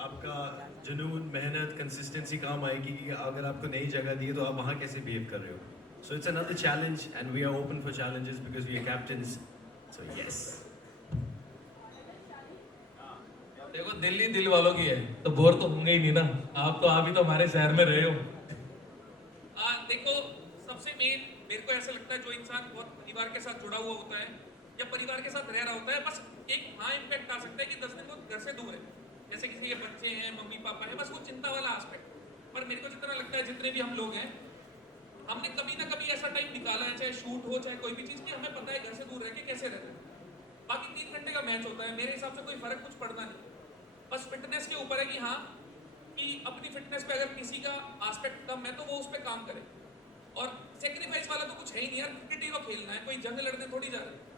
आपका जुनून, मेहनत, कंसिस्टेंसी काम आएगी कि अगर आपको नई जगह दी है तो आप वहाँ कैसे बिहेव कर रहे हो। So it's another challenge and we are open for challenges because we are captains, so yes. देखो दिल्ली दिल वालों की है, तो बोर तो होंगे ही नहीं ना। आप तो अभी तो हमारे शहर में रहे हो। देखो, सबसे मेन मेरे को ऐसा लगता है, जो इंसान बहुत परिवार के साथ जुड़ा हुआ होता है या परिवार के साथ रह रहा होता है, बस एक इम्पैक्ट आ सकता है कि 10 दिन वो घर से दूर है, जैसे किसी के बच्चे हैं, मम्मी पापा हैं, बस वो चिंता वाला एस्पेक्ट। पर मेरे को जितना लगता है, जितने भी हम लोग हैं, हमने कभी ना कभी ऐसा टाइम निकाला है, चाहे शूट हो चाहे कोई भी चीज़, की हमें पता है घर से दूर रह के कैसे रहना है। बाकी 3 घंटे का मैच होता है, मेरे हिसाब से कोई फर्क कुछ पड़ना नहीं, बस फिटनेस के ऊपर है कि हाँ, कि अपनी फिटनेस पे अगर किसी का एस्पेक्ट कम है तो वो उस पर काम करे। और सेक्रीफाइस वाला तो कुछ है ही नहीं यार, क्रिकेट ही तो खेलना है, कोई जंग लड़ने थोड़ी जा रहे हैं।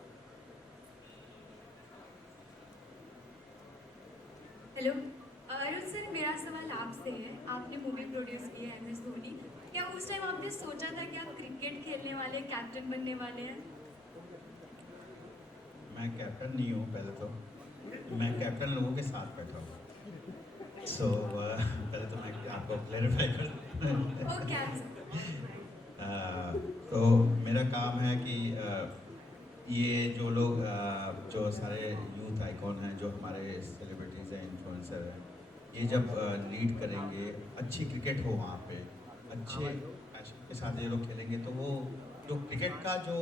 हेलो अरुण सर, मेरा सवाल आपसे है। आपने मूवी प्रोड्यूस की है MS धोनी, क्या उस टाइम आपने सोचा था कि आप क्रिकेट खेलने वाले, कैप्टन बनने वाले हैं? मैं कैप्टन नहीं हूँ, पहले तो मैं कैप्टन लोगों के साथ बैठा हूँ। सो पहले तो मैं आपको क्लैरिफाई कर ओके। तो मेरा काम है कि ये जो लोग जो सारे यूथ आइकॉन हैं, जो हमारे सेलिब्रिटीज़ हैं, इन्फ्लुएंसर हैं, ये जब लीड करेंगे, अच्छी क्रिकेट हो वहाँ पे, अच्छे पैशन के साथ ये लोग खेलेंगे, तो वो जो क्रिकेट का जो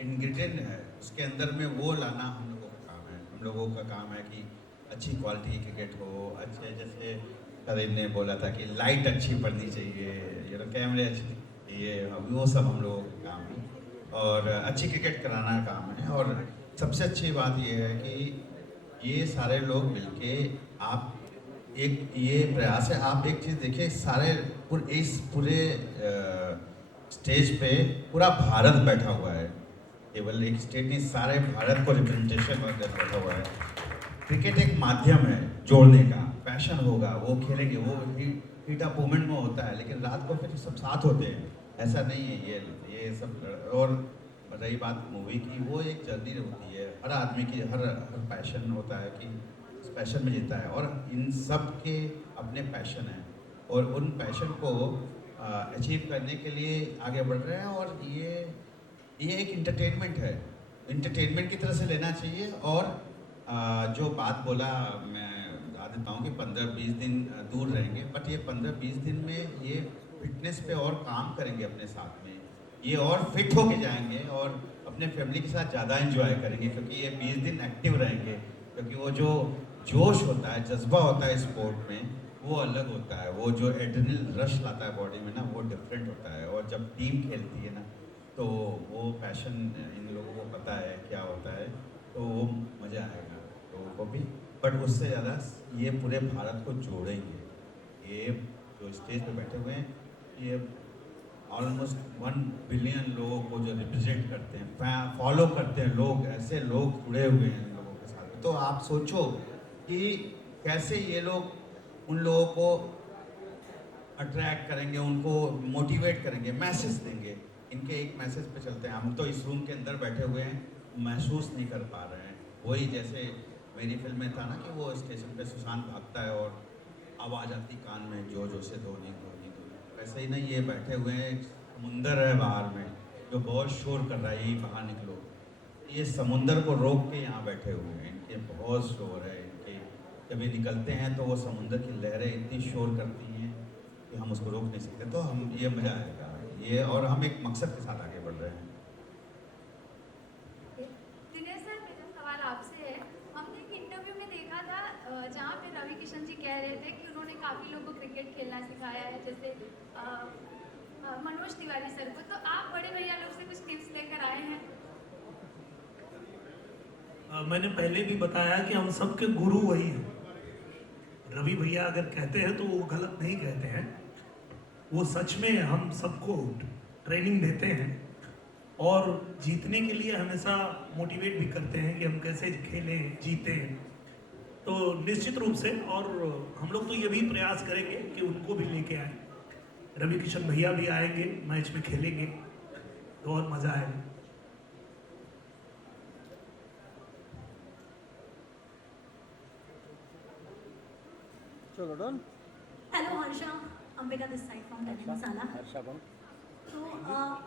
इंग्रेडिएंट है उसके अंदर में वो लाना हम लोगों का काम है। हम लोगों का काम है कि अच्छी क्वालिटी की क्रिकेट हो, अच्छे, जैसे करीन ने बोला था कि लाइट अच्छी पड़नी चाहिए, ये कैमरे अच्छे, ये वो सब हम लोगों का काम है, और अच्छी क्रिकेट कराना काम है। और सबसे अच्छी बात ये है कि ये सारे लोग मिलके आप एक ये प्रयास है, आप एक चीज़ देखिए, सारे इस पूरे स्टेज पे पूरा भारत बैठा हुआ है, केवल एक स्टेट नहीं, सारे भारत को रिप्रेजेंटेशन बैठा हुआ है। क्रिकेट एक माध्यम है जोड़ने का, पैशन होगा वो खेलेंगे, वो हीट अप मोमेंट में होता है, लेकिन रात को फिर सब साथ होते हैं, ऐसा नहीं है ये सब। और रही बात मूवी की, वो एक जर्नी होती है, हर आदमी की हर पैशन होता है कि उस पैशन में जीता है, और इन सब के अपने पैशन हैं, और उन पैशन को अचीव करने के लिए आगे बढ़ रहे हैं। और ये एक इंटरटेनमेंट है, इंटरटेनमेंट की तरह से लेना चाहिए। और जो बात बोला, मैं बता देता हूँ कि 15-20 दिन दूर रहेंगे, बट ये 15-20 दिन में ये फिटनेस पे और काम करेंगे अपने साथ में, ये और फिट होके जाएंगे और अपने फैमिली के साथ ज़्यादा एंजॉय करेंगे, क्योंकि ये 20 दिन एक्टिव रहेंगे, क्योंकि वो जो जोश होता है, जज्बा होता है स्पोर्ट में, वो अलग होता है, वो जो एड्रेनल रश लाता है बॉडी में ना, वो डिफरेंट होता है। और जब टीम खेलती है ना, तो वो पैशन इन लोगों को पता है क्या होता है, तो वो मज़ा आएगा लोगों को भी। बट उससे ज़्यादा ये पूरे भारत को जोड़ेंगे। ये जो स्टेज पे बैठे हुए हैं, ये ऑलमोस्ट 1 बिलियन लोगों को जो रिप्रेजेंट करते हैं, फॉलो करते हैं लोग, ऐसे लोग जुड़े हुए हैं इन लोगों के साथ। तो आप सोचो कि कैसे ये लोग उन लोगों को अट्रैक्ट करेंगे, उनको मोटिवेट करेंगे, मैसेज देंगे। इनके एक मैसेज पे चलते हैं। हम तो इस रूम के अंदर बैठे हुए हैं, महसूस नहीं कर पा रहे हैं। वही जैसे मेरी फिल्म में था ना कि वो स्टेशन पे सुशांत भागता है और आवाज़ आती कान में जो जो से धोनी धोनी धोनी, वैसे ही ना ये बैठे हुए हैं, एक समुंदर है बाहर में जो बहुत शोर कर रहा है, यही बाहर निकलो। ये समुंदर को रोक के यहाँ बैठे हुए हैं, इनके बहुत शोर है, इनके जब ये निकलते हैं तो वो समुंदर की लहरें इतनी शोर करती हैं कि हम उसको रोक नहीं सकते। तो हम ये मज़ा आएगा ये, और हम एक मकसद के साथ आगे बढ़ रहे हैं। दिनेश सर, मेरा सवाल आपसे है। हमने एक इंटरव्यू में देखा था जहाँ पे रवि किशन जी कह रहे थे कि उन्होंने काफ़ी लोगों को क्रिकेट खेलना सिखाया है, जैसे मनोज तिवारी सर को। तो आप बड़े भैया लोग से कुछ टिप्स लेकर आए हैं? मैंने पहले भी बताया कि हम सबके गुरु वही हैं। रवि भैया अगर कहते हैं तो वो गलत नहीं कहते हैं, वो सच में हम सबको ट्रेनिंग देते हैं और जीतने के लिए हमेशा मोटिवेट भी करते हैं कि हम कैसे खेलें, जीतें। तो निश्चित रूप से, और हम लोग तो ये भी प्रयास करेंगे कि उनको भी लेके आए। रवि किशन भैया भी आएंगे, मैच में खेलेंगे तो और मज़ा आएगा। Hello Harsha, Ambika this side from Telly Masala. तो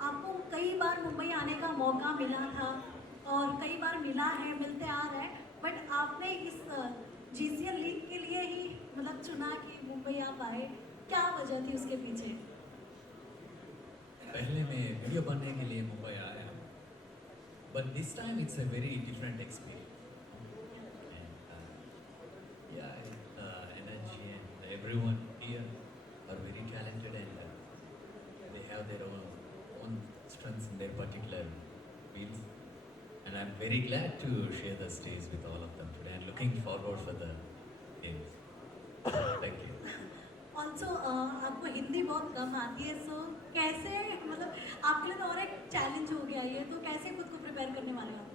आपको कई बार मुंबई आने का मौका मिला था और कई बार मिला है, मिलते आ रहे हैं, बट आपने इस GCL लीग के लिए ही मतलब चुना कि मुंबई आप आए, क्या वजह थी उसके पीछे? पहले मैं वीडियो बनने के लिए मुंबई आया, but this time it's a very different experience. Energy and everyone here are very talented and they have their own strengths in their particular fields. And I'm very glad to share the stage with all of them today and looking forward for the games. Thank you. Also आपको हिंदी बहुत कम आती है, सो कैसे मतलब आपके लिए तो और एक चैलेंज हो गया ये, तो कैसे खुद को प्रिपेयर करने वाले हैं आप?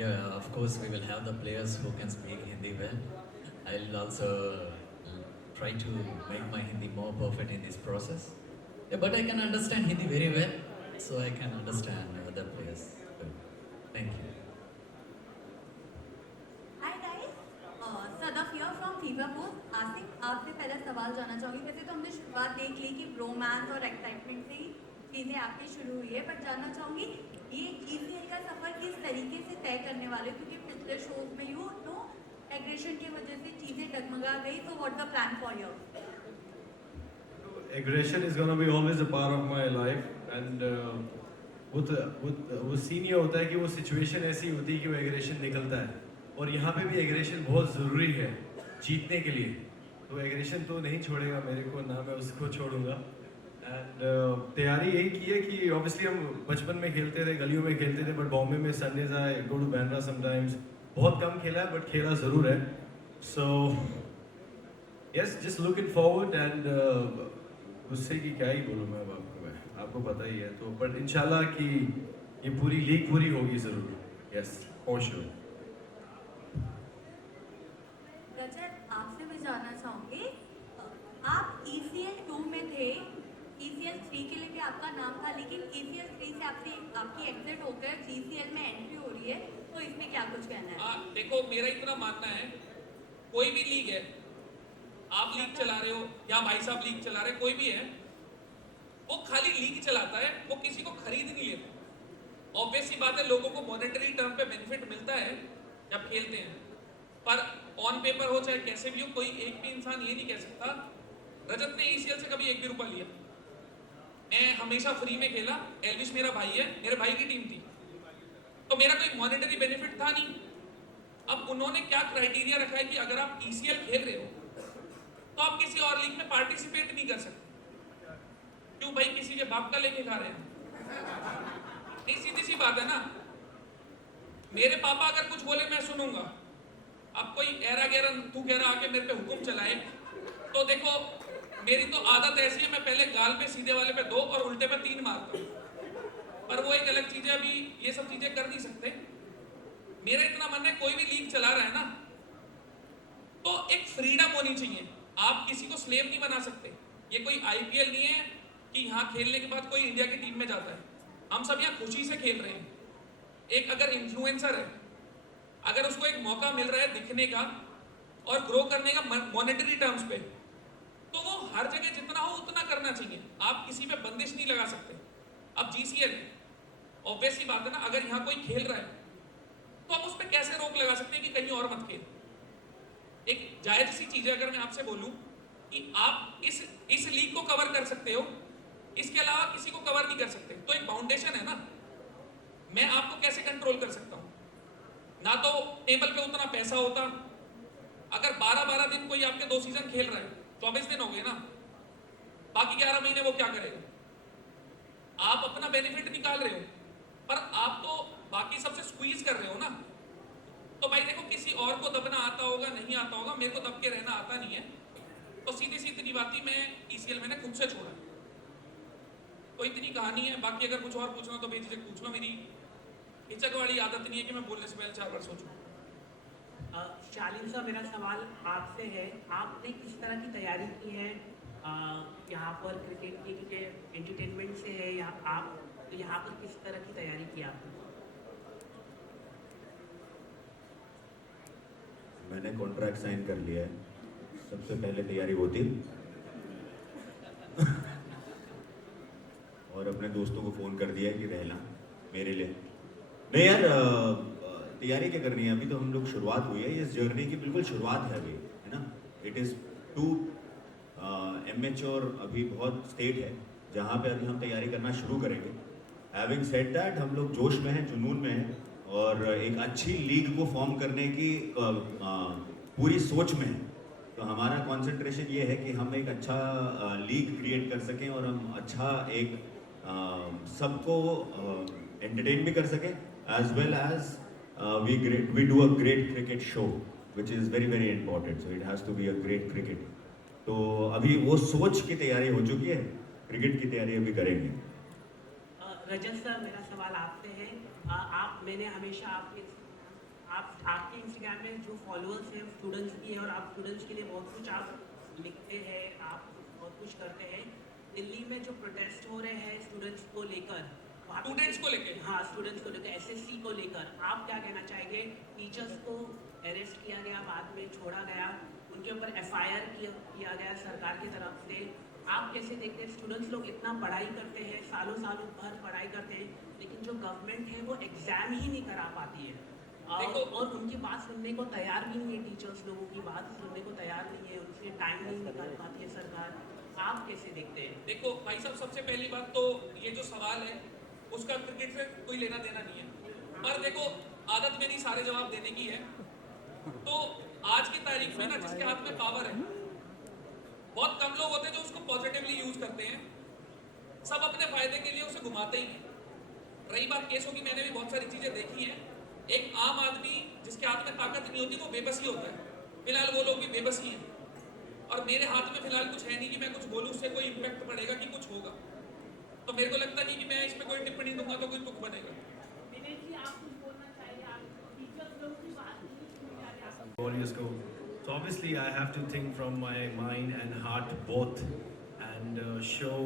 Yeah, of course we will have the players who can speak Hindi well. I'll also try to make my Hindi more perfect in this process. Yeah, but I can understand Hindi very well, so I can understand other players well. Thank you. Hi guys, Sadaf here from fever post. Asif, आपसे पहला सवाल जानना चाहूँगी। वैसे तो हमने शुरुआत देख ली कि रोमांस और एक्साइटमेंट से ही चीज़ें आपकी शुरू हुई है, बट जानना चाहूँगी ये GCL का सफ़र किस तरीके से तय करने वाले, क्योंकि पिछले शोज में यू नो एग्रेशन की वजह से चीज़ें डगमगा गई। तो what the plan for your? Aggression is gonna be always a part of my life, and वो सीन ये होता है कि वो सिचुएशन ऐसी होती है कि वो एग्रेशन निकलता है, और यहाँ पे भी एग्रेशन बहुत ज़रूरी है जीतने के लिए। तो एग्रेशन तो नहीं छोड़ेगा मेरे को, ना मैं उसको छोड़ूंगा। एंड तैयारी यही की है कि ऑब्वियसली हम बचपन में खेलते थे, गलियों में खेलते थे, बट बॉम्बे में Sundays I go to Bandra sometimes. बहुत कम खेला है बट खेला ज़रूर है। So yes, just looking forward, and उससे कि क्या ही बोलूँ मैं अब आपको पता ही है। तो बट इंशाल्लाह कि ये पूरी लीग पूरी होगी ज़रूर। Yes, for sure. रजत, आपसे भी जानना चाहूँगी, आप ECL 2 में थे, ECL 3 के लिए भी आपका नाम था, लेकिन ECL 3 से आपकी एग्जिट होकर GCL में एंट्री हो रही है, तो इसमें क्या कुछ कहना है? देखो, मेरा इतना मानना है, कोई भी लीग है, आप लीग चला रहे हो या भाई साहब लीग चला रहे, कोई भी है, वो खाली लीग चलाता है, वो किसी को खरीद नहीं लेता। ऑब्वियस सी बात है, लोगों को मॉनेटरी टर्म पे बेनिफिट मिलता है जब खेलते हैं, पर ऑन पेपर हो चाहे कैसे भी हो, कोई एक भी इंसान ये नहीं कह सकता। रजत ने ECL से कभी 1 भी रुपया लिया, मैं हमेशा फ्री में खेला। एल्विश मेरा भाई है, मेरे भाई की टीम थी, तो मेरा कोई मॉनेटरी बेनिफिट था नहीं। अब उन्होंने क्या क्राइटेरिया रखा है कि अगर आप ECL खेल रहे हो तो आप किसी और लीग में पार्टिसिपेट नहीं कर सकते। क्यों भाई, किसी के बाप का लेके खा रहे हैं? नहीं, सीधी सी बात है ना। मेरे पापा अगर कुछ बोले मैं सुनूंगा, अब कोई ऐरा गैरा तू कह रहा आके मेरे पे हुक्म चलाए, तो देखो मेरी तो आदत ऐसी है, मैं पहले गाल पे सीधे वाले पे 2 और उल्टे पे 3 मारता हूँ। पर वो एक अलग चीज है, अभी ये सब चीजें कर नहीं सकते। मेरा इतना मानना है, कोई भी लीग चला रहा है ना, तो एक फ्रीडम होनी चाहिए। आप किसी को स्लेव नहीं बना सकते। ये कोई IPL नहीं है कि यहाँ खेलने के बाद कोई इंडिया की टीम में जाता है। हम सब यहाँ खुशी से खेल रहे हैं। एक अगर इन्फ्लुएंसर है, अगर उसको एक मौका मिल रहा है दिखने का और ग्रो करने का मॉनेटरी टर्म्स पे, तो वो हर जगह जितना हो उतना करना चाहिए। आप किसी पे बंदिश नहीं लगा सकते। अब GCL ऑब्वियसली बात है ना, अगर यहाँ कोई खेल रहा है तो आप उस पर कैसे रोक लगा सकते हैं कि कहीं और मत खेल। एक जायज सी चीज है, अगर मैं आपसे बोलूं कि आप इस लीग को कवर कर सकते हो, इसके अलावा किसी को कवर नहीं कर सकते, तो एक बाउंडेशन है ना। मैं आपको कैसे कंट्रोल कर सकता हूं? ना तो टेबल पे उतना पैसा होता। अगर 12-12 दिन कोई आपके 2 सीजन खेल रहा है, 24 दिन हो गए ना, बाकी 11 महीने वो क्या करेगा? आप अपना बेनिफिट निकाल रहे हो, पर आप तो बाकी सबसे स्क्वीज कर रहे हो ना। तो भाई देखो, किसी और को दबना आता होगा, नहीं आता होगा, मेरे को दब के रहना आता नहीं है, तो सीधी सी इतनी बात ही मैं ECL मैंने खुद से छोड़ा। तो इतनी कहानी है। बाकी अगर कुछ और पूछना तो बेझिझक पूछ लो। मेरी हिचक वाली आदत नहीं है कि मैं बोलने से पहले 4 बार सोचूं। शालीन साहब, मेरा सवाल आपसे है, आपने किस तरह की तैयारी की है यहाँ पर क्रिकेट की? क्योंकि एंटरटेनमेंट से है आप, तो यहाँ पर किस तरह की तैयारी की आपने? मैंने कॉन्ट्रैक्ट साइन कर लिया है, सबसे पहले तैयारी वो थी। और अपने दोस्तों को फ़ोन कर दिया कि रहना मेरे लिए। नहीं यार, तैयारी क्या करनी है, अभी तो हम लोग शुरुआत हुई है, इस जर्नी की बिल्कुल शुरुआत है अभी, है ना। इट इज़ टू immature, अभी बहुत स्टेट है जहाँ पे अभी हम तैयारी करना शुरू करेंगे। हैविंग सेड दैट, हम लोग जोश में हैं, जुनून में हैं, और एक अच्छी लीग को फॉर्म करने की पूरी सोच में है। तो हमारा कंसंट्रेशन ये है कि हम एक अच्छा लीग क्रिएट कर सकें और हम अच्छा एक सबको एंटरटेन भी कर सकें, as well as we do a great cricket show which is very very important, so it has to be a great cricket. तो अभी वो सोच की तैयारी हो चुकी है, क्रिकेट की तैयारी अभी करेंगे। रजत सर, मेरा सवाल आपसे है, मैंने हमेशा आपके इंस्टाग्राम में जो फॉलोअर्स हैं स्टूडेंट्स की है, और आप स्टूडेंट्स के लिए बहुत कुछ आप लिखते हैं, आप बहुत कुछ करते हैं। दिल्ली में जो प्रोटेस्ट हो रहे हैं स्टूडेंट्स को लेकर, स्टूडेंट्स को लेकर, हाँ स्टूडेंट्स को लेकर, SSC को लेकर, आप क्या कहना चाहेंगे? टीचर्स को अरेस्ट किया गया, बाद में छोड़ा गया, उनके ऊपर FIR किया गया सरकार की तरफ से। आप कैसे देखते हैं? स्टूडेंट्स लोग इतना पढ़ाई करते हैं, सालों भर पढ़ाई करते हैं, लेकिन जो गवर्नमेंट है वो एग्जाम ही नहीं करा पाती है। और उनकी बात सुनने को तैयार भी नहीं है, टीचर्स लोगों की बात सुनने को तैयार नहीं है, उनसे टाइम नहीं निकाल पाती है सरकार। आप कैसे देखते हैं? देखो भाई साहब, सबसे पहली बात तो ये जो सवाल है उसका क्रिकेट से कोई लेना देना नहीं है, पर देखो आदत मेरी सारे जवाब देने की है। तो आज की तारीख में ना, जिसके हाथ में पावर है, बहुत कम लोग होते हैं जो उसको पॉजिटिवली यूज करते हैं, सब अपने फायदे के लिए उसे घुमाते ही हैं। रही बात केसों की, मैंने भी बहुत सारी चीजें देखी हैं। एक आम आदमी जिसके हाथ में ताकत नहीं होती वो बेबस ही होता है। फिलहाल वो लोग भी बेबस ही हैं, और मेरे हाथ में फिलहाल कुछ है नहीं कि मैं कुछ बोलूं उससे कोई इम्पैक्ट पड़ेगा कि कुछ होगा। तो मेरे को लगता नहीं कि मैं इस पे कोई टिप्पणी दूंगा तो कोई तुक बनेगा। Warriors go. So obviously I have to think from my mind and heart both, and show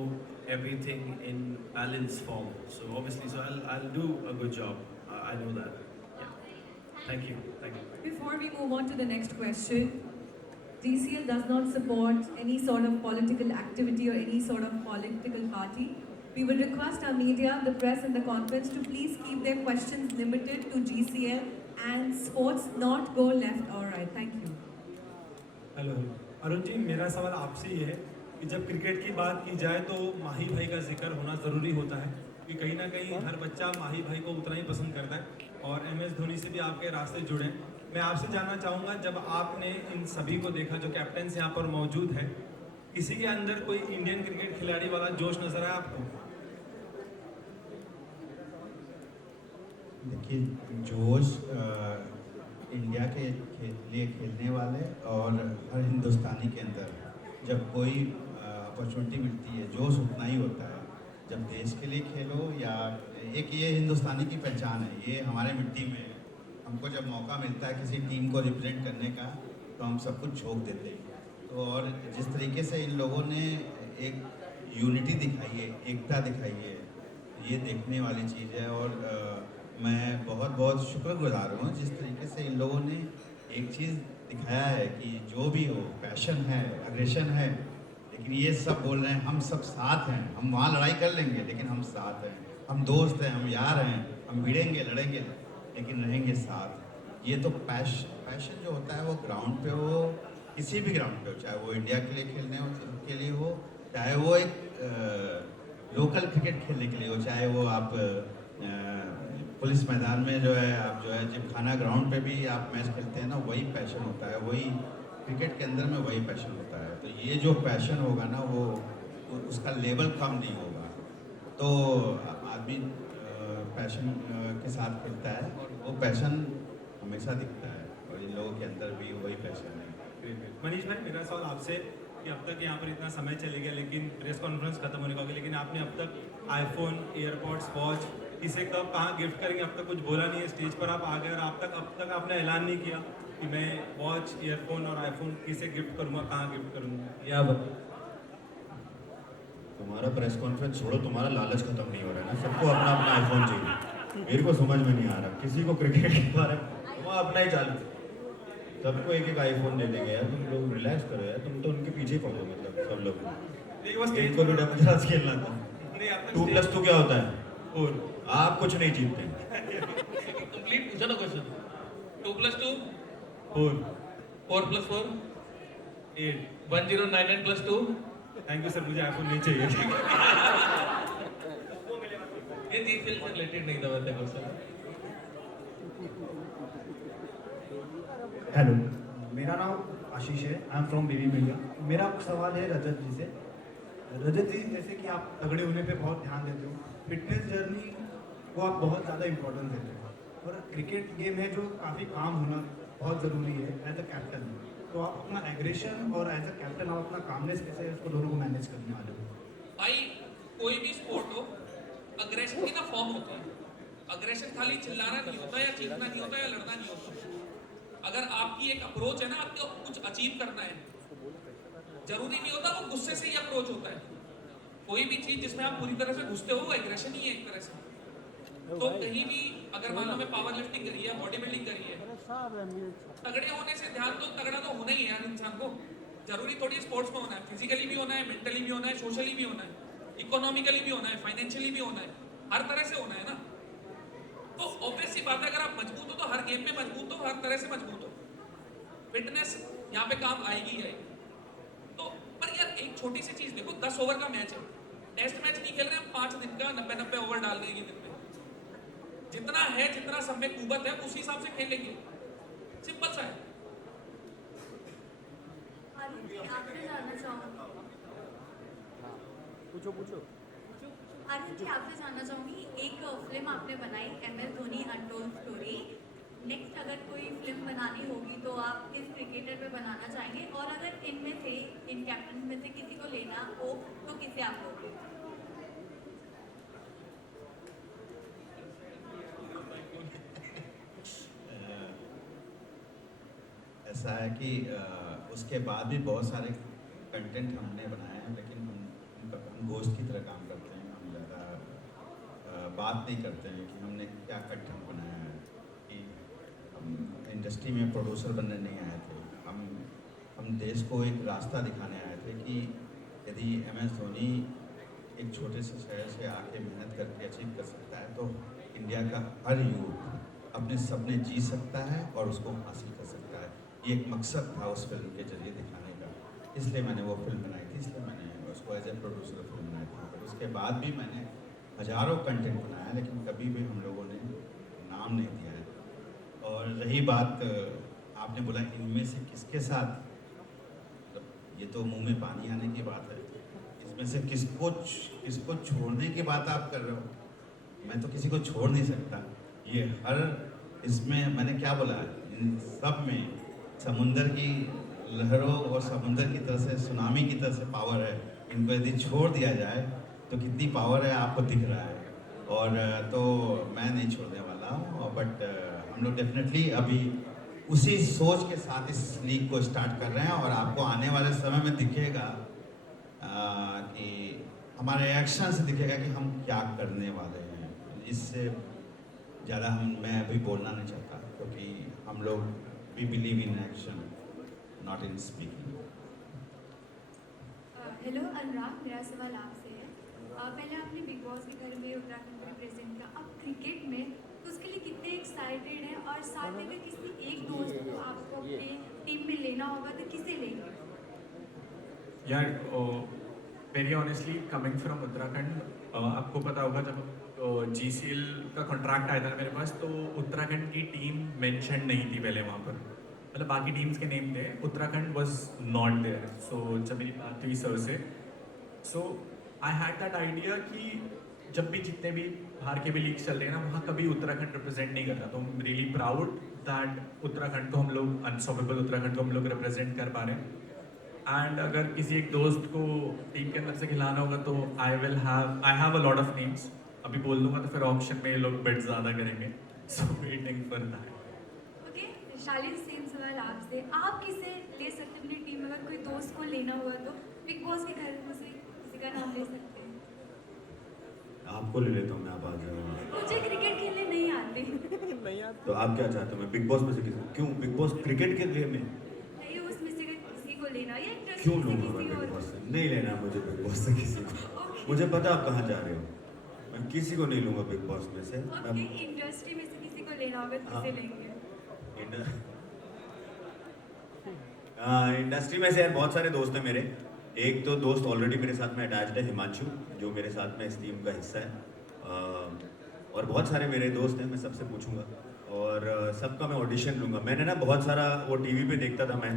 everything in balanced form. So obviously, I'll do a good job. I know that. Yeah. Thank you. Before we move on to the next question, GCL does not support any sort of political activity or any sort of political party. We will request our media, the press and the conference to please keep their questions limited to GCL and sports, not go left or right. Thank you. Hello Arun ji, मेरा सवाल आपसे ही है कि जब cricket की बात की जाए तो माही भाई का जिक्र होना ज़रूरी होता है, कि कहीं ना कहीं हर बच्चा माही भाई को उतना ही पसंद करता है, और MS धोनी से भी आपके रास्ते जुड़े। मैं आपसे जानना चाहूँगा, जब आपने इन सभी को देखा जो कैप्टन्स यहाँ पर मौजूद है, किसी के अंदर कोई इंडियन क्रिकेट खिलाड़ी वाला जोश नजर आया आपको? देखिए, जोश इंडिया के लिए खेलने वाले और हर हिंदुस्तानी के अंदर जब कोई अपॉर्चुनिटी मिलती है, जोश उतना ही होता है। जब देश के लिए खेलो, या एक ये हिंदुस्तानी की पहचान है, ये हमारे मिट्टी में है। हमको जब मौका मिलता है किसी टीम को रिप्रेजेंट करने का, तो हम सब कुछ झोंक देते हैं। तो और जिस तरीके से इन लोगों ने एक यूनिटी दिखाई है, एकता दिखाई है, ये देखने वाली चीज़ है। और मैं बहुत बहुत शुक्रगुजार हूँ जिस तरीके से इन लोगों ने एक चीज़ दिखाया है कि जो भी हो, पैशन है, अग्रेशन है, लेकिन ये सब बोल रहे हैं हम सब साथ हैं, हम वहाँ लड़ाई कर लेंगे लेकिन हम साथ हैं, हम दोस्त हैं, हम यार हैं, हम भिड़ेंगे लड़ेंगे लेकिन रहेंगे साथ। ये तो पैशन जो होता है वो ग्राउंड पे हो, किसी भी ग्राउंड पे हो, चाहे वो इंडिया के लिए खेलने हो के लिए हो, चाहे वो एक लोकल क्रिकेट खेलने के लिए हो, चाहे वो आप पुलिस मैदान में जो है आप जो है जिमखाना ग्राउंड पे भी आप मैच खेलते हैं ना, वही पैशन होता है, वही क्रिकेट के अंदर में वही पैशन होता है। तो ये जो पैशन होगा ना वो उसका लेवल कम नहीं होगा। तो आदमी पैशन के साथ खेलता है और वो पैशन हमेशा दिखता है और इन लोगों के अंदर भी वही पैशन है। मनीष भाई, मेरा सवाल आपसे कि अब तक यहाँ पर इतना समय चले गया लेकिन प्रेस कॉन्फ्रेंस खत्म होने का हो गया, लेकिन आपने अब तक आईफोन, एयरपॉड्स, वॉच इसे कब कहाँ गिफ्ट करेंगे अब तक कुछ बोला नहीं है। स्टेज पर आप आ गए और अब तक आपने ऐलान नहीं किया कि मैं वॉच, ईयरफोन और आईफोन किसे गिफ्ट करूँगा, कहाँ गिफ्ट करूँगा, या तुम्हारा प्रेस कॉन्फ्रेंस छोड़ो, तुम्हारा लालच खत्म नहीं हो रहा है ना। सबको अपना अपना आईफोन चाहिए, मेरे को समझ में नहीं आ रहा किसी को क्रिकेट के बारे में, तुम अपना ही चालू, सबको एक एक आईफोन दे देंगे यार। तुम लोग रिलैक्स करो यार, तुम तो उनके पीछे पड़ो, मतलब सब लोग। इनको भी डबल क्लास खेलना था। 2+2 क्या होता है? और आप कुछ नहीं जीतते। कंप्लीट पूछा ना क्वेश्चन। 2+2 4, 4+4 8, 1099+2। थैंक यू सर, मुझे आईफोन नहीं चाहिए। ये चीज से रिलेटेड नहीं था वैसे क्वेश्चन। हेलो, मेरा नाम आशीष है, I am from BB media. मेरा सवाल है रजत जी से। रजत जी, जैसे कि आप तगड़े होने पे बहुत ध्यान देते हो, फिटनेस जर्नी को आप बहुत ज़्यादा इंपॉर्टेंस देते हो, और क्रिकेट गेम है जो काफ़ी काम होना बहुत ज़रूरी है एज अ कैप्टन। तो आप अपना एग्रेशन और एज अ कैप्टन आप अपना कामनेस कैसे इसको दोनों को मैनेज करने वाले हो? भाई कोई भी स्पोर्ट हो, अग्रेशन की ना फॉर्म होती है। अग्रेशन खाली चिल्लाना नहीं होता, या चीखना नहीं होता, या लड़ना नहीं होता। अगर आपकी एक अप्रोच है ना, आपको कुछ अचीव करना है, जरूरी नहीं होता वो गुस्से से ही अप्रोच होता है। कोई भी चीज जिसमें आप पूरी तरह से घुसते हो वो एग्रेशन ही है एक तरह से। तो कहीं भी अगर मान लो मैं पावर लिफ्टिंग करी है, बॉडी बिल्डिंग करी है, तगड़े होने से ध्यान दो, तगड़ा तो होना ही है यार इंसान को। जरूरी थोड़ी स्पोर्ट्स में होना है, फिजिकली भी होना है, मेंटली भी होना है, सोशली भी होना है, इकोनॉमिकली भी होना है, फाइनेंशियली भी होना है, हर तरह से होना है ना। तो ऑब्वियस सी बात है, अगर आप मजबूत हो तो हर गेम में मजबूत हो, हर तरह से मजबूत हो। फिटनेस यहाँ पे काम आएगी ही आएगी। तो पर यार एक छोटी सी चीज देखो, 10 ओवर का मैच है, टेस्ट मैच नहीं खेल रहे हम 5 दिन का, 90 ओवर डाल देंगे दिन में। जितना है, जितना सब में कुवत है उसी हिसाब से खेलेंगे, सिंपल सा है। आपसे जानना चाहूँगी, पूछो। आदित्य जी, आपसे जानना चाहूँगी, एक फिल्म आपने बनाई MS Dhoni untold story. Next अगर कोई फिल्म बनानी होगी तो आप किस क्रिकेटर पे बनाना चाहेंगे, और अगर इनमें से, इन कैप्टन में से किसी को लेना हो तो किसे आप लोगे? ऐसा है कि उसके बाद भी बहुत सारे कंटेंट हमने बनाए हैं, लेकिन हम घोस्ट की तरह काम करते हैं। हम ज़्यादा बात नहीं करते हैं कि हमने क्या कंटेंट बनाया है, कि हम इंडस्ट्री में प्रोड्यूसर बनने नहीं आए थे। हम देश को एक रास्ता दिखाने आए थे कि यदि MS धोनी एक छोटे से शहर से आके मेहनत करके अचीव कर सकता है तो इंडिया का हर यूथ अपने सपने जी सकता है और उसको हासिल कर सकता है। ये एक मकसद था उस फिल्म के जरिए दिखाने का, इसलिए मैंने वो फिल्म बनाई थी, इसलिए मैंने उसको एज ए प्रोड्यूसर फिल्म बनाई थी। और उसके बाद भी मैंने हज़ारों कंटेंट बनाया, लेकिन कभी भी हम लोगों ने नाम नहीं दिया है। और रही बात आपने बोला इनमें से किसके साथ, ये तो मुंह में पानी आने की बात है। इसमें से किसको छोड़ने की बात आप कर रहे हो? मैं तो किसी को छोड़ नहीं सकता। ये हर इसमें मैंने क्या बोला, इन सब में समुंदर की लहरों और समुंदर की तरह से, सुनामी की तरह से पावर है। इनको यदि छोड़ दिया जाए तो कितनी पावर है आपको दिख रहा है। और तो मैं नहीं छोड़ने वाला हूँ, बट हम लोग डेफिनेटली अभी उसी सोच के साथ इस लीग को स्टार्ट कर रहे हैं। और आपको आने वाले समय में दिखेगा कि हमारे एक्शन से दिखेगा कि हम क्या करने वाले हैं। इससे ज़्यादा मैं अभी बोलना नहीं चाहता, क्योंकि हम लोग we believe in action not in speaking. Hello Anurag, मेरा सवाल आपसे है। पहले आपने बिग बॉस के घर में उत्तराखंड को रिप्रेजेंट किया, अब क्रिकेट में तो उसके लिए कितने एक्साइटेड हैं, और साथ में अगर किसी एक दोस्त को आपको अपने टीम में लेना होगा तो किसे लेंगे? यार very honestly coming from Uttarakhand, आपको पता होगा जब GCL का कॉन्ट्रैक्ट आया था मेरे पास, तो उत्तराखंड की टीम मेंशन नहीं थी पहले वहाँ पर, मतलब बाकी टीम्स के नेम थे, उत्तराखंड वाज नॉट देयर। सो जब मेरी बात हुई सर से, सो आई हैड दैट आइडिया कि जब भी जितने भी बाहर के भी लीग्स चल रहे हैं ना, वहाँ कभी उत्तराखंड रिप्रेजेंट नहीं कर रहा, तो I am really proud that Uttarakhand को हम लोग, अनस्टॉपेबल उत्तराखंड को हम लोग रिप्रेजेंट कर पा रहे हैं। एंड अगर किसी एक दोस्त को टीम के अंदर से खिलाना होगा तो I have a lot of names, अभी बोल दूंगा तो फिर ऑप्शन में ये लोग बेट ज़्यादा करेंगे, so waiting for that. Okay Shalin, same सवाल आपसे, आप किसे ले सकते हैं अपनी टीम में? अगर कोई दोस्त को लेना होगा तो बिग बॉस के घर में से किसी का नाम ले सकते हैं? आपको ले लेता हूँ मैं, आप आ जाओ। मुझे क्रिकेट खेलने नहीं आते। तो आप क्या चाहते हो, मैं बिग बॉस में से किसी, क्यों बिग बॉस क्रिकेट के लिए में नहीं, उसमें से किसी को लेना या इंटरेस्ट क्यों से लूँगा मैं किसी बिग और बॉस से? नहीं लेना मुझे बिग बॉस से किसी को, मुझे पता आप कहाँ जा रहे हो, मैं किसी को नहीं लूँगा बिग बॉस में से। ओके, इंडस्ट्री में से किसी को लेना होगा तो किसे लेंगे? इंडस्ट्री में से यार बहुत सारे दोस्त हैं मेरे। एक तो दोस्त ऑलरेडी मेरे साथ में अटैच्ड है, हिमांशु, जो मेरे साथ में इस टीम का हिस्सा है, और बहुत सारे मेरे दोस्त हैं, मैं सबसे पूछूंगा और सबका मैं ऑडिशन लूँगा। मैंने ना बहुत सारा वो टीवी पे देखता था मैं,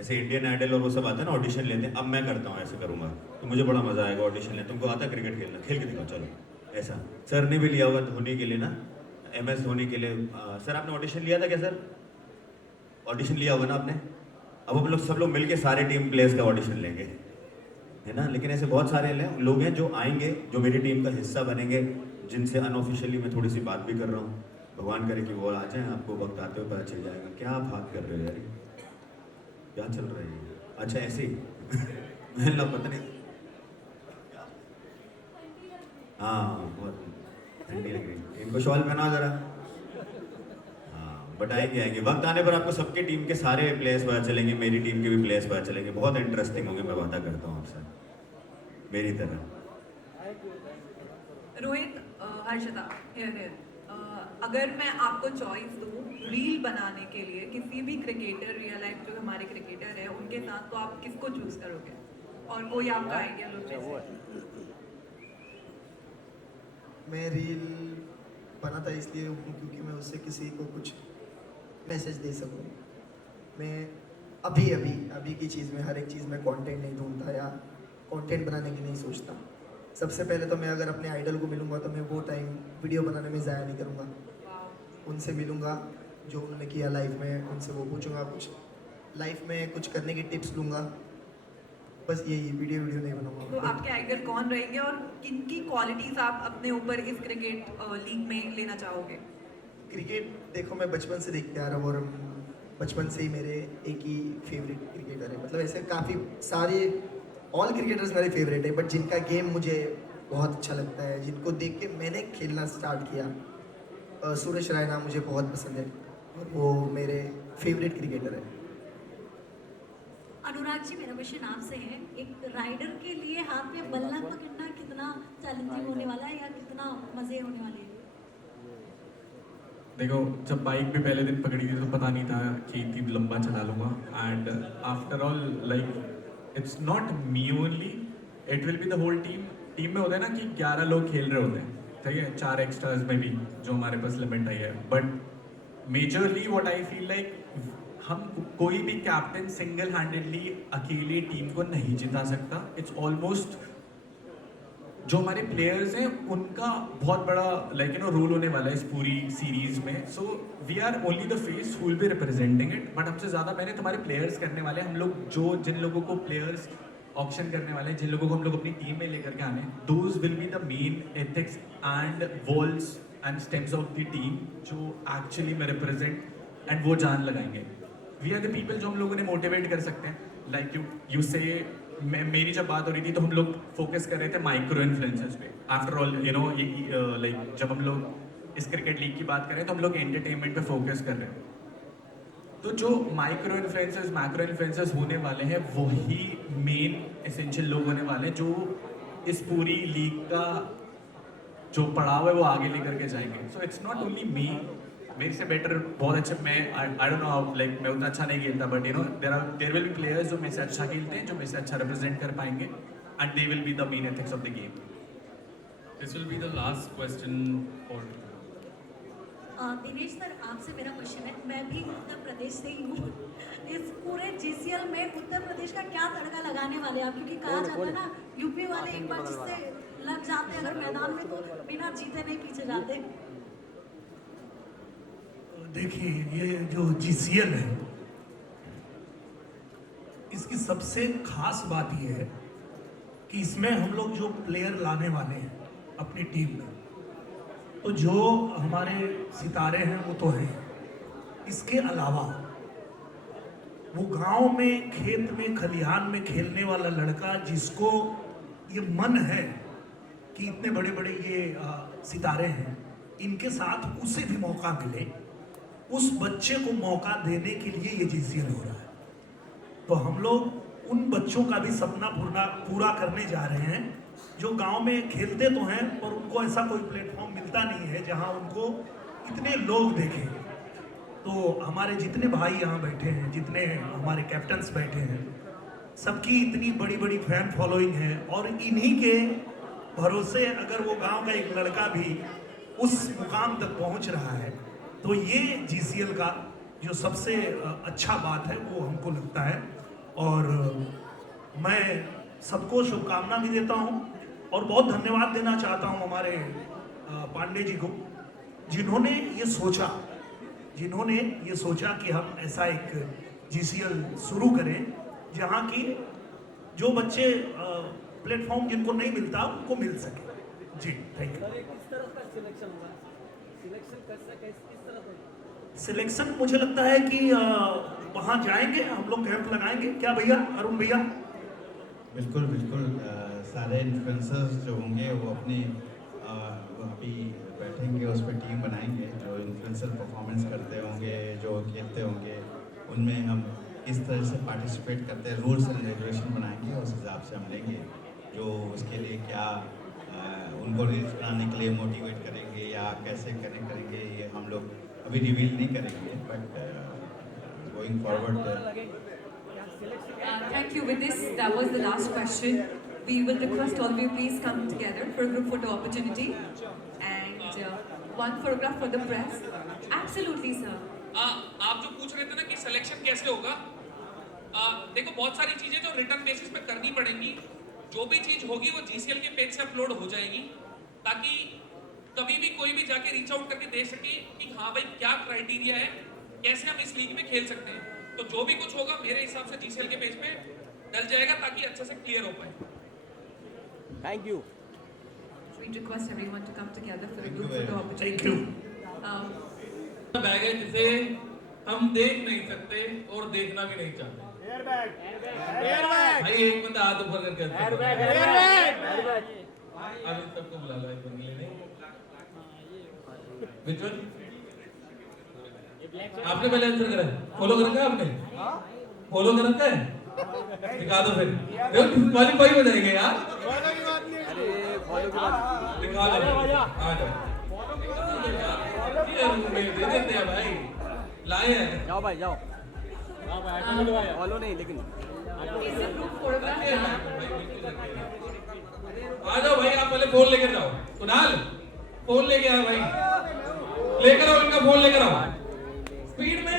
ऐसे इंडियन आइडल और वो सब आता है ना, ऑडिशन लेते हैं, अब मैं करता हूँ, ऐसे करूँगा तो मुझे बड़ा मज़ा आएगा ऑडिशन लेते। तुमको आता है क्रिकेट खेलना, खेल के दिखाओ चलो, ऐसा। सर ने भी लिया होगा धोनी के लिए ना, MS धोनी के लिए। सर आपने ऑडिशन लिया था क्या सर? ऑडिशन लिया होगा ना आपने? अब हम लोग सब लोग मिलके सारे टीम प्लेयर्स का ऑडिशन लेंगे, है ना। लेकिन ऐसे बहुत सारे लोग हैं जो आएंगे, जो मेरी टीम का हिस्सा बनेंगे, जिनसे अनऑफिशियली मैं थोड़ी सी बात भी कर रहा हूँ। भगवान करे कि वो आ जाए, आपको वक्त आते हुए पता चल जाएगा। क्या आप बात कर रहे हो यार, क्या चल रहा है? अच्छा ऐसे ही मैं पता नहीं, हाँ बहुत ठंडी लग रही, इनको शॉल पहनाओ जरा। हाँ बट आएंगे वक्त आने पर आपको सबके टीम के सारे प्लेयर्स पता चलेंगे, मेरी टीम के भी प्लेयर्स पता चलेंगे, बहुत इंटरेस्टिंग होंगे, मैं वादा करता हूँ आपसे, मेरी तरह। रोहित, हर्षदा हियर, अगर मैं आपको चॉइस दूँ रील बनाने के लिए किसी भी क्रिकेटर, रियल लाइफ जो हमारे क्रिकेटर हैं उनके साथ, तो आप किसको चूज करोगे? और कोई आपका आइडिया लो। मैं रील बनाता इसलिए हूँ क्योंकि मैं उससे किसी को कुछ मैसेज दे सकूँ। मैं अभी की चीज़ में, हर एक चीज़ में कंटेंट नहीं ढूंढता या कंटेंट बनाने की नहीं सोचता। सबसे पहले तो मैं अगर अपने आइडल को मिलूंगा तो मैं वो टाइम वीडियो बनाने में ज़ाया नहीं करूँगा, उनसे मिलूंगा जो उन्होंने किया लाइफ में, उनसे वो पूछूंगा, कुछ लाइफ में कुछ करने की टिप्स लूँगा, बस यही। वीडियो नहीं बनाऊंगा। तो आपके आइडल कौन रहेंगे और किनकी क्वालिटीज आप अपने ऊपर इस क्रिकेट लीग में लेना चाहोगे? क्रिकेट देखो, मैं बचपन से देखते आ रहा हूँ और बचपन से ही मेरे एक ही फेवरेट क्रिकेटर है, मतलब ऐसे काफ़ी सारे ऑल क्रिकेटर्स मेरे फेवरेट है, बट जिनका गेम मुझे बहुत अच्छा लगता है, जिनको देख के मैंने खेलना स्टार्ट किया, सुरेश रैना मुझे बहुत पसंद है और वो मेरे फेवरेट क्रिकेटर है। अनुराग जी, मेरा क्वेश्चन आपसे है, एक राइडर के लिए हाथ में बल्ला पकड़ना कितना चैलेंजिंग होने वाला है या कितना मज़े होने वाले हैं? देखो, जब बाइक भी पहले दिन पकड़ी थी तो पता नहीं था कि इतनी लंबा चला लूँगा, and after all like it's not me only, it will be the whole team. Team में होता है ना कि 11 लोग खेल रहे होते हैं, ठीक है, 4 एक्स्ट्राज में भी जो हमारे पास लिमिट आई है, but majorly what I feel like, हम कोई भी कैप्टन सिंगल हैंडेडली अकेले टीम को नहीं जिता सकता। इट्स ऑलमोस्ट जो हमारे प्लेयर्स हैं उनका बहुत बड़ा रोल होने वाला है इस पूरी सीरीज में। So we are only the face who will be representing it, but हमसे ज़्यादा मैंने तुम्हारे प्लेयर्स करने वाले हैं। हम लोग जिन लोगों को प्लेयर्स ऑप्शन करने वाले हैं, जिन लोगों को हम लोग अपनी टीम में लेकर के आने, those will be the main ethics and walls and stems of the team जो एक्चुअली में रिप्रेजेंट, एंड वो जान लगाएंगे। वी आर द पीपल जो हम लोगों ने मोटिवेट कर सकते हैं। लाइक यू से मेरी जब बात हो रही थी तो हम लोग फोकस कर रहे थे माइक्रो इन्फ्लुएंसर्स पे। आफ्टर ऑल लाइक जब हम लोग इस क्रिकेट लीग की बात करें तो हम लोग एंटरटेनमेंट पे फोकस कर रहे हैं। तो जो माइक्रो इन्फ्लुएंसर्स मैक्रो इन्फ्लुएंसर्स होने वाले हैं वही मेन एसेंशियल लोग होने वाले हैं जो इस पूरी लीग का जो पड़ाव है वो आगे लेकर के जाएंगे। So it's not only me, मेरे से बेटर बहुत अच्छे मैं आई डोंट नो लाइक मैं उतना अच्छा नहीं खेलता but you know there will be players जो मेरे से अच्छा खेलते हैं, जो मेरे से अच्छा रिप्रेजेंट कर पाएंगे and they will be the main ethics of the game. This will be the last question for Dinesh sir, आपसे मेरा क्वेश्चन है, मैं भी उत्तर प्रदेश से ही हूँ। इस पूरे जीसीएल में उत्तर प्रदेश का क्या तड़का लगाने वाले आप? क्योंकि कहा जाता है ना यूपी वाले एक बार जिससे लग जाते हैं अगर मैदान में तो बिना जीते नहीं पीछे जाते। देखिए, ये जो जीसीएल है इसकी सबसे खास बात यह है कि इसमें हम लोग जो प्लेयर लाने वाले हैं अपनी टीम में, तो जो हमारे सितारे हैं वो तो हैं, इसके अलावा वो गांव में खेत में खलिहान में खेलने वाला लड़का जिसको ये मन है कि इतने बड़े बड़े ये सितारे हैं, इनके साथ उसे भी मौका मिले, उस बच्चे को मौका देने के लिए ये जीसीएल हो रहा है। तो हम लोग उन बच्चों का भी सपना पूरा करने जा रहे हैं जो गांव में खेलते तो हैं पर उनको ऐसा कोई प्लेटफॉर्म मिलता नहीं है जहां उनको इतने लोग देखें। तो हमारे जितने भाई यहाँ बैठे हैं, जितने हमारे कैप्टन्स बैठे हैं, सबकी इतनी बड़ी बड़ी फैन फॉलोइंग है और इन्हीं के भरोसे अगर वो गांव का एक लड़का भी उस मुकाम तक पहुंच रहा है तो ये जीसीएल का जो सबसे अच्छा बात है वो हमको लगता है। और मैं सबको शुभकामना भी देता हूं और बहुत धन्यवाद देना चाहता हूं हमारे पांडे जी को जिन्होंने ये सोचा कि हम ऐसा एक जीसीएल शुरू करें जहां की जो बच्चे प्लेटफॉर्म जिनको नहीं मिलता उनको मिल सके। जी, थैंक यू। सिलेक्शन मुझे लगता है कि वहाँ जाएंगे हम लोग, कैंप लगाएंगे, क्या भैया, अरुण भैया? बिल्कुल बिल्कुल। सारे इन्फ्लुएंसर्स जो होंगे वो अपनी अभी बैठेंगे, उस पर टीम बनाएंगे, जो इन्फ्लुएंसर परफॉर्मेंस करते होंगे, जो खेलते होंगे, उनमें हम किस तरह से पार्टिसिपेट करते हैं, रूल्स एंड रेगुलेशन बनाएंगे, उस हिसाब से हम लेंगे जो उसके लिए क्या उनको रील्स बनाने के लिए मोटिवेट करेंगे या कैसे कनेक्ट करेंगे, ये हम लोग अभी रिवील नहीं करेंगे, but going forward. Thank you. With this, that was the last question. We will request all of you please come together for a group photo opportunity and one photograph for the press. Absolutely, sir. आप जो पूछ रहे थे ना कि selection कैसे होगा, देखो बहुत सारी चीजें जो रिटर्न बेसिस पे करनी पड़ेंगी। जो भी चीज होगी वो जीसीएल के पेज से अपलोड हो जाएगी ताकि कभी भी कोई भी जाके रीच आउट करके दे सके कि हाँ भाई क्या क्राइटेरिया है, कैसे हम इस लीग में खेल सकते हैं। तो जो भी कुछ होगा मेरे हिसाब से जीसीएल के पेज पे डल जाएगा ताकि अच्छे से क्लियर हो पाए। Thank you. We request everyone to come together for a group photo opportunity. Thank you. Bag है जिसे हम देख नहीं सकते और देखना भी नहीं चाहते। भाई एक बंदा हाथ ऊपर करके अभी सबको बुला लो एक बंगले ने। विजुअल आपने पहले आंसर करा है, फॉलो कर रखा है आपने, फॉलो कर रखा है, दिखा दो फिर, देखो क्वालीफाई हो जाएंगे यार, दिखा दो, आ जाओ, दे देते हैं भाई, लाए हैं, जाओ भाई जाओ, फॉलो नहीं लेकिन आ जाओ भाई, आप पहले फोन लेकर जाओ, कुणाल फोन लेके आओ भाई, लेकर आओ इनका फोन लेकर आओ, स्पीड में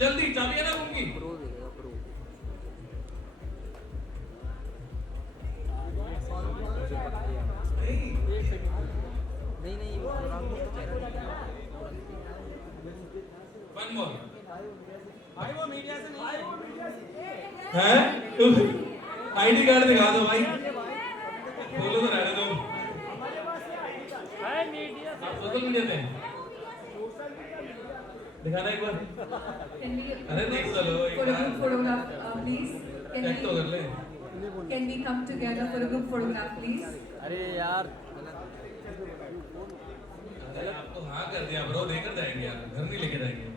जल्दी, चाबी है ना उनकी। वन मोर भाई, वो मीडिया से नहीं है, आईडी कार्ड दिखा दो भाई, बोलो तो रहने दो, आप सोशल मीडिया पे दिखाना एक बार, अरे देख चलो एक बार, photograph, please. चेक तो कर ले। Can we come together for a group photograph, please? अरे यार आपको हाँ कर दिया ब्रो, देकर जाएंगे आप, घर नहीं लेके जाएंगे।